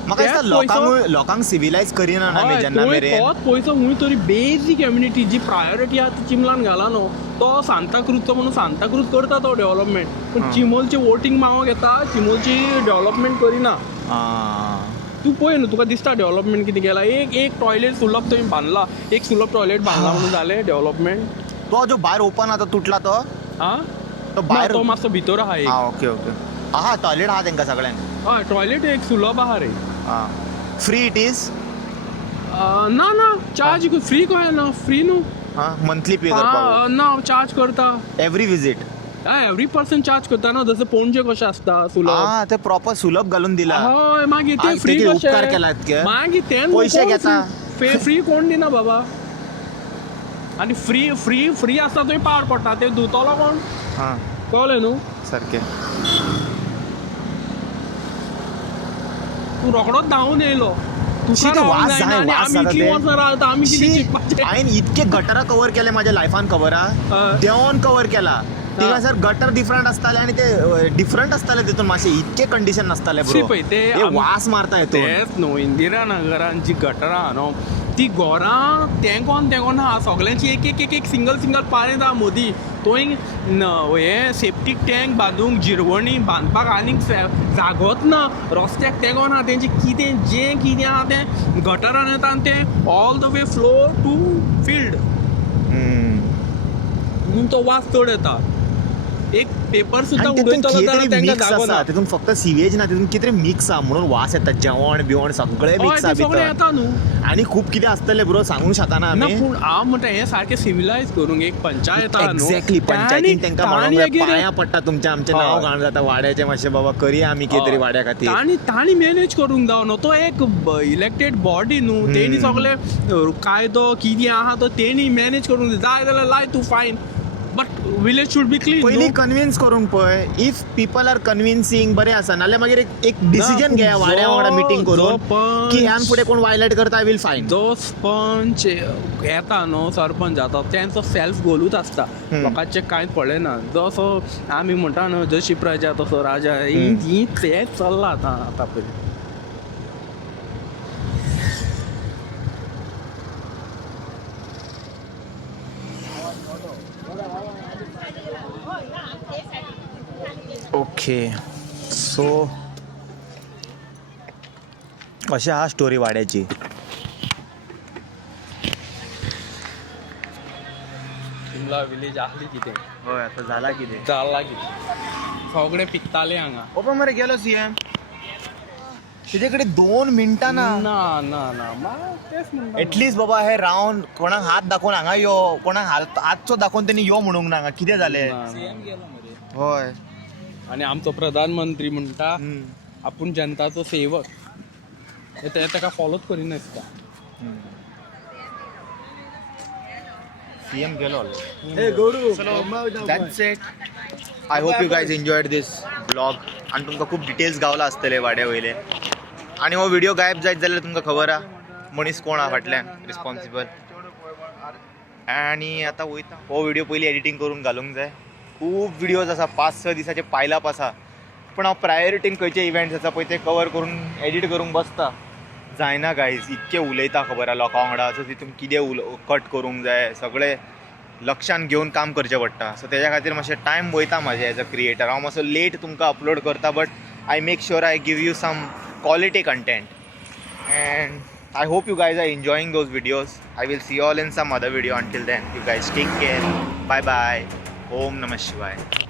म्हाका दिसता लोकांक सिविलायज करिना ना आमी जेन्ना मेरेन तोच पयसो खूंय तरी बेजीक कम्युनिटी जी प्रायोरिटी आहा ती चिमलान घाला न्हू तो सांताक्रूजचो म्हणून सांताक्रूज करता तो डेव्हलपमेंट पूण चिमोलचे वोटींग मागोंक येता चिमोलची डेव्हलपमेंट करिना तूं पळय न्हू तुका दिसता डेव्हलपमेंट कितें केला एक टॉयलेट सुलभ थंय बांदला एक सुलभ टॉयलेट बांदला म्हणून जालें डेव्हलपमेंट तो जो भायर ओपन आहा तो तुटला तो आं तो भायर तो मातसो भितर आहा एक ओके ओके आहा टॉयलेट आहा तांकां सगळ्यांक हय टॉयलेट एक सुलभ आहा रे फ्री इट इज ना चार्ज फ्री कशें ना फ्री न्हू मंथली पे करपाक ना चार्ज करता every visit every person charge करता ना जसं पणजे कशें आसता सुलभ ते प्रॉपर सुलभ घालून दिला हय मागीर ते आज फ्री तेचे कशें उपकार केलात के? मागीर ते पयशे घेता. फ्री कोण दिना बाबा आनी फ्री आसता थंय पाड पडटा ते धुतलो कोण कळ्ळें न्हू सारकें तूं रोखडोच धांवून येयलो शी, ते वास जाय, वास आमी जाता इतलीं ते. वर्सां रावता आमी कितें चिंतपाचें हांवें इतके गटारां कवर केले माझ्या लायफान खबर हा देंवोन कवर केला थिंगासर गटर डिफरंट आसताले आनी ते डिफरंट आसताले तितून मातशे इतके कंडिशन नासताले शी पळय ते वास मारता हितून तेच न्हू इंदिरा नगरान जी गटरां आहा न्हू ती घरां तेंकोन आहा सगल्यांची एक सिंगल पारें आहा मदीं थंय हे सेप्टीक टँक बांदूंक जिरवणी बांदपाक आनीक जागोच ना रस्त्याक तेंकोन आहा तेंचें कितें आहा तें गटरान येता आनी तें all the way flow to field म्हणून तो वास चड येता एक पेपर सुद्दां उडयतलो जाल्यार तांकां मिक्स जागो ना आसा तितून फक्त सिवेज ना तितून कितें मिक्स आहा म्हणून वास येता जेवण बिवण सगळें मिक्स हय, ते आहा सगळें भितर येता न्हू आनी खूब कितें आसतलें ब्रो सांगूंक शकना ना आमी पूण हांव म्हणटा हें सारकें सिविलायज करूंक एक पंचायत आहा न्हू एक्झॅक्टली पंचायतीन तांकां म्हणूंक जाय तांणी पांयां पडटा तुमचें आमचें हय. नांव घाण जाता वाड्याचें मातशें बाबा करिया आमी कितें तरी वाड्या खातीर तांणी मॅनेज करूंक जाय न्हू तो एक इलेक्टेड बॉडी न्हू तेणी सगळे कायदो कितें आहा तो तेणी मॅनेज करूंक जाय जाल्यार लाय तूं फायन but village should be clean पयलीं कन्विन्स करूंक पळय इफ पीपल आर कन्विन्सिंग बरें आसा नाल्यार मागीर एक डिसिजन घेया वाड्या वांगडा मिटींग करून की ह्यान फुडें कोण वायलेट करता आय विल फायन जो पंच येता न्हू सरपंच जाता तेंचो सेल्फ गोलूच आसता लोकांचें कांयच पडलें ना जसो आमी म्हणटा न्हू जशी प्रजा तसो राजा ही तेच चल्लां आतां पळय ओके सो अशी आहा स्टोरी वाड्याची शिमला विलेज आहली कितें हय आतां जाला कितें जाला कितें सगळे पिकताले हांगा ओपन मरे गेलो सीएम तुजे कडेन 2 मिनटां ना ना तेच म्हणटा एटलीस्ट बाबा हे रावन कोणाक हात दाखोवन हांगा यो कोणाक हातचो दाखोवन तेणी यो म्हणूंक ना हांगा कितें जालें हय आणि आमचो प्रधानमंत्री म्हणटा आपूण जनताचो सेवक ते ताका फॉलोच करिनासता सीएम गेलो that's it I hope you guys enjoyed this blog आनी तुमकां खूब डिटेल्स गावला आसतले वाड्या वयले आनी हो व्हिडिओ गायब जायत जाल्यार तुमकां खबर आहा मनीस कोण आहा फाटल्यान रिस्पॉन्सिबल आनी आतां वयता हो व्हिडिओ पयलीं एडिटींग करून घालूंक जाय खूब व्हिडिओज आसा 5-6 दिसाचे पायलाप आसा पूण हांव प्रायोरिटीन खंयचे इव्हेंट्स आसा पळय ते कवर करून एडीट करूंक बसता जायना गायज इतके उलयता खबर आहा लोकां वांगडा सो तितून कितें कट करूंक जाय सगळें लक्षान घेवन काम करचें पडटा. सो तेज्या खातीर मातशें टायम वयता म्हाजें एज अ क्रिएटर. हांव मातसो लेट तुमकां अपलोड करता, but I make sure I give you some quality content, and I hope you guys are enjoying those videos. I will see you all in some other video. Until then, you guys take care. Bye bye. Om Namah Shivaya.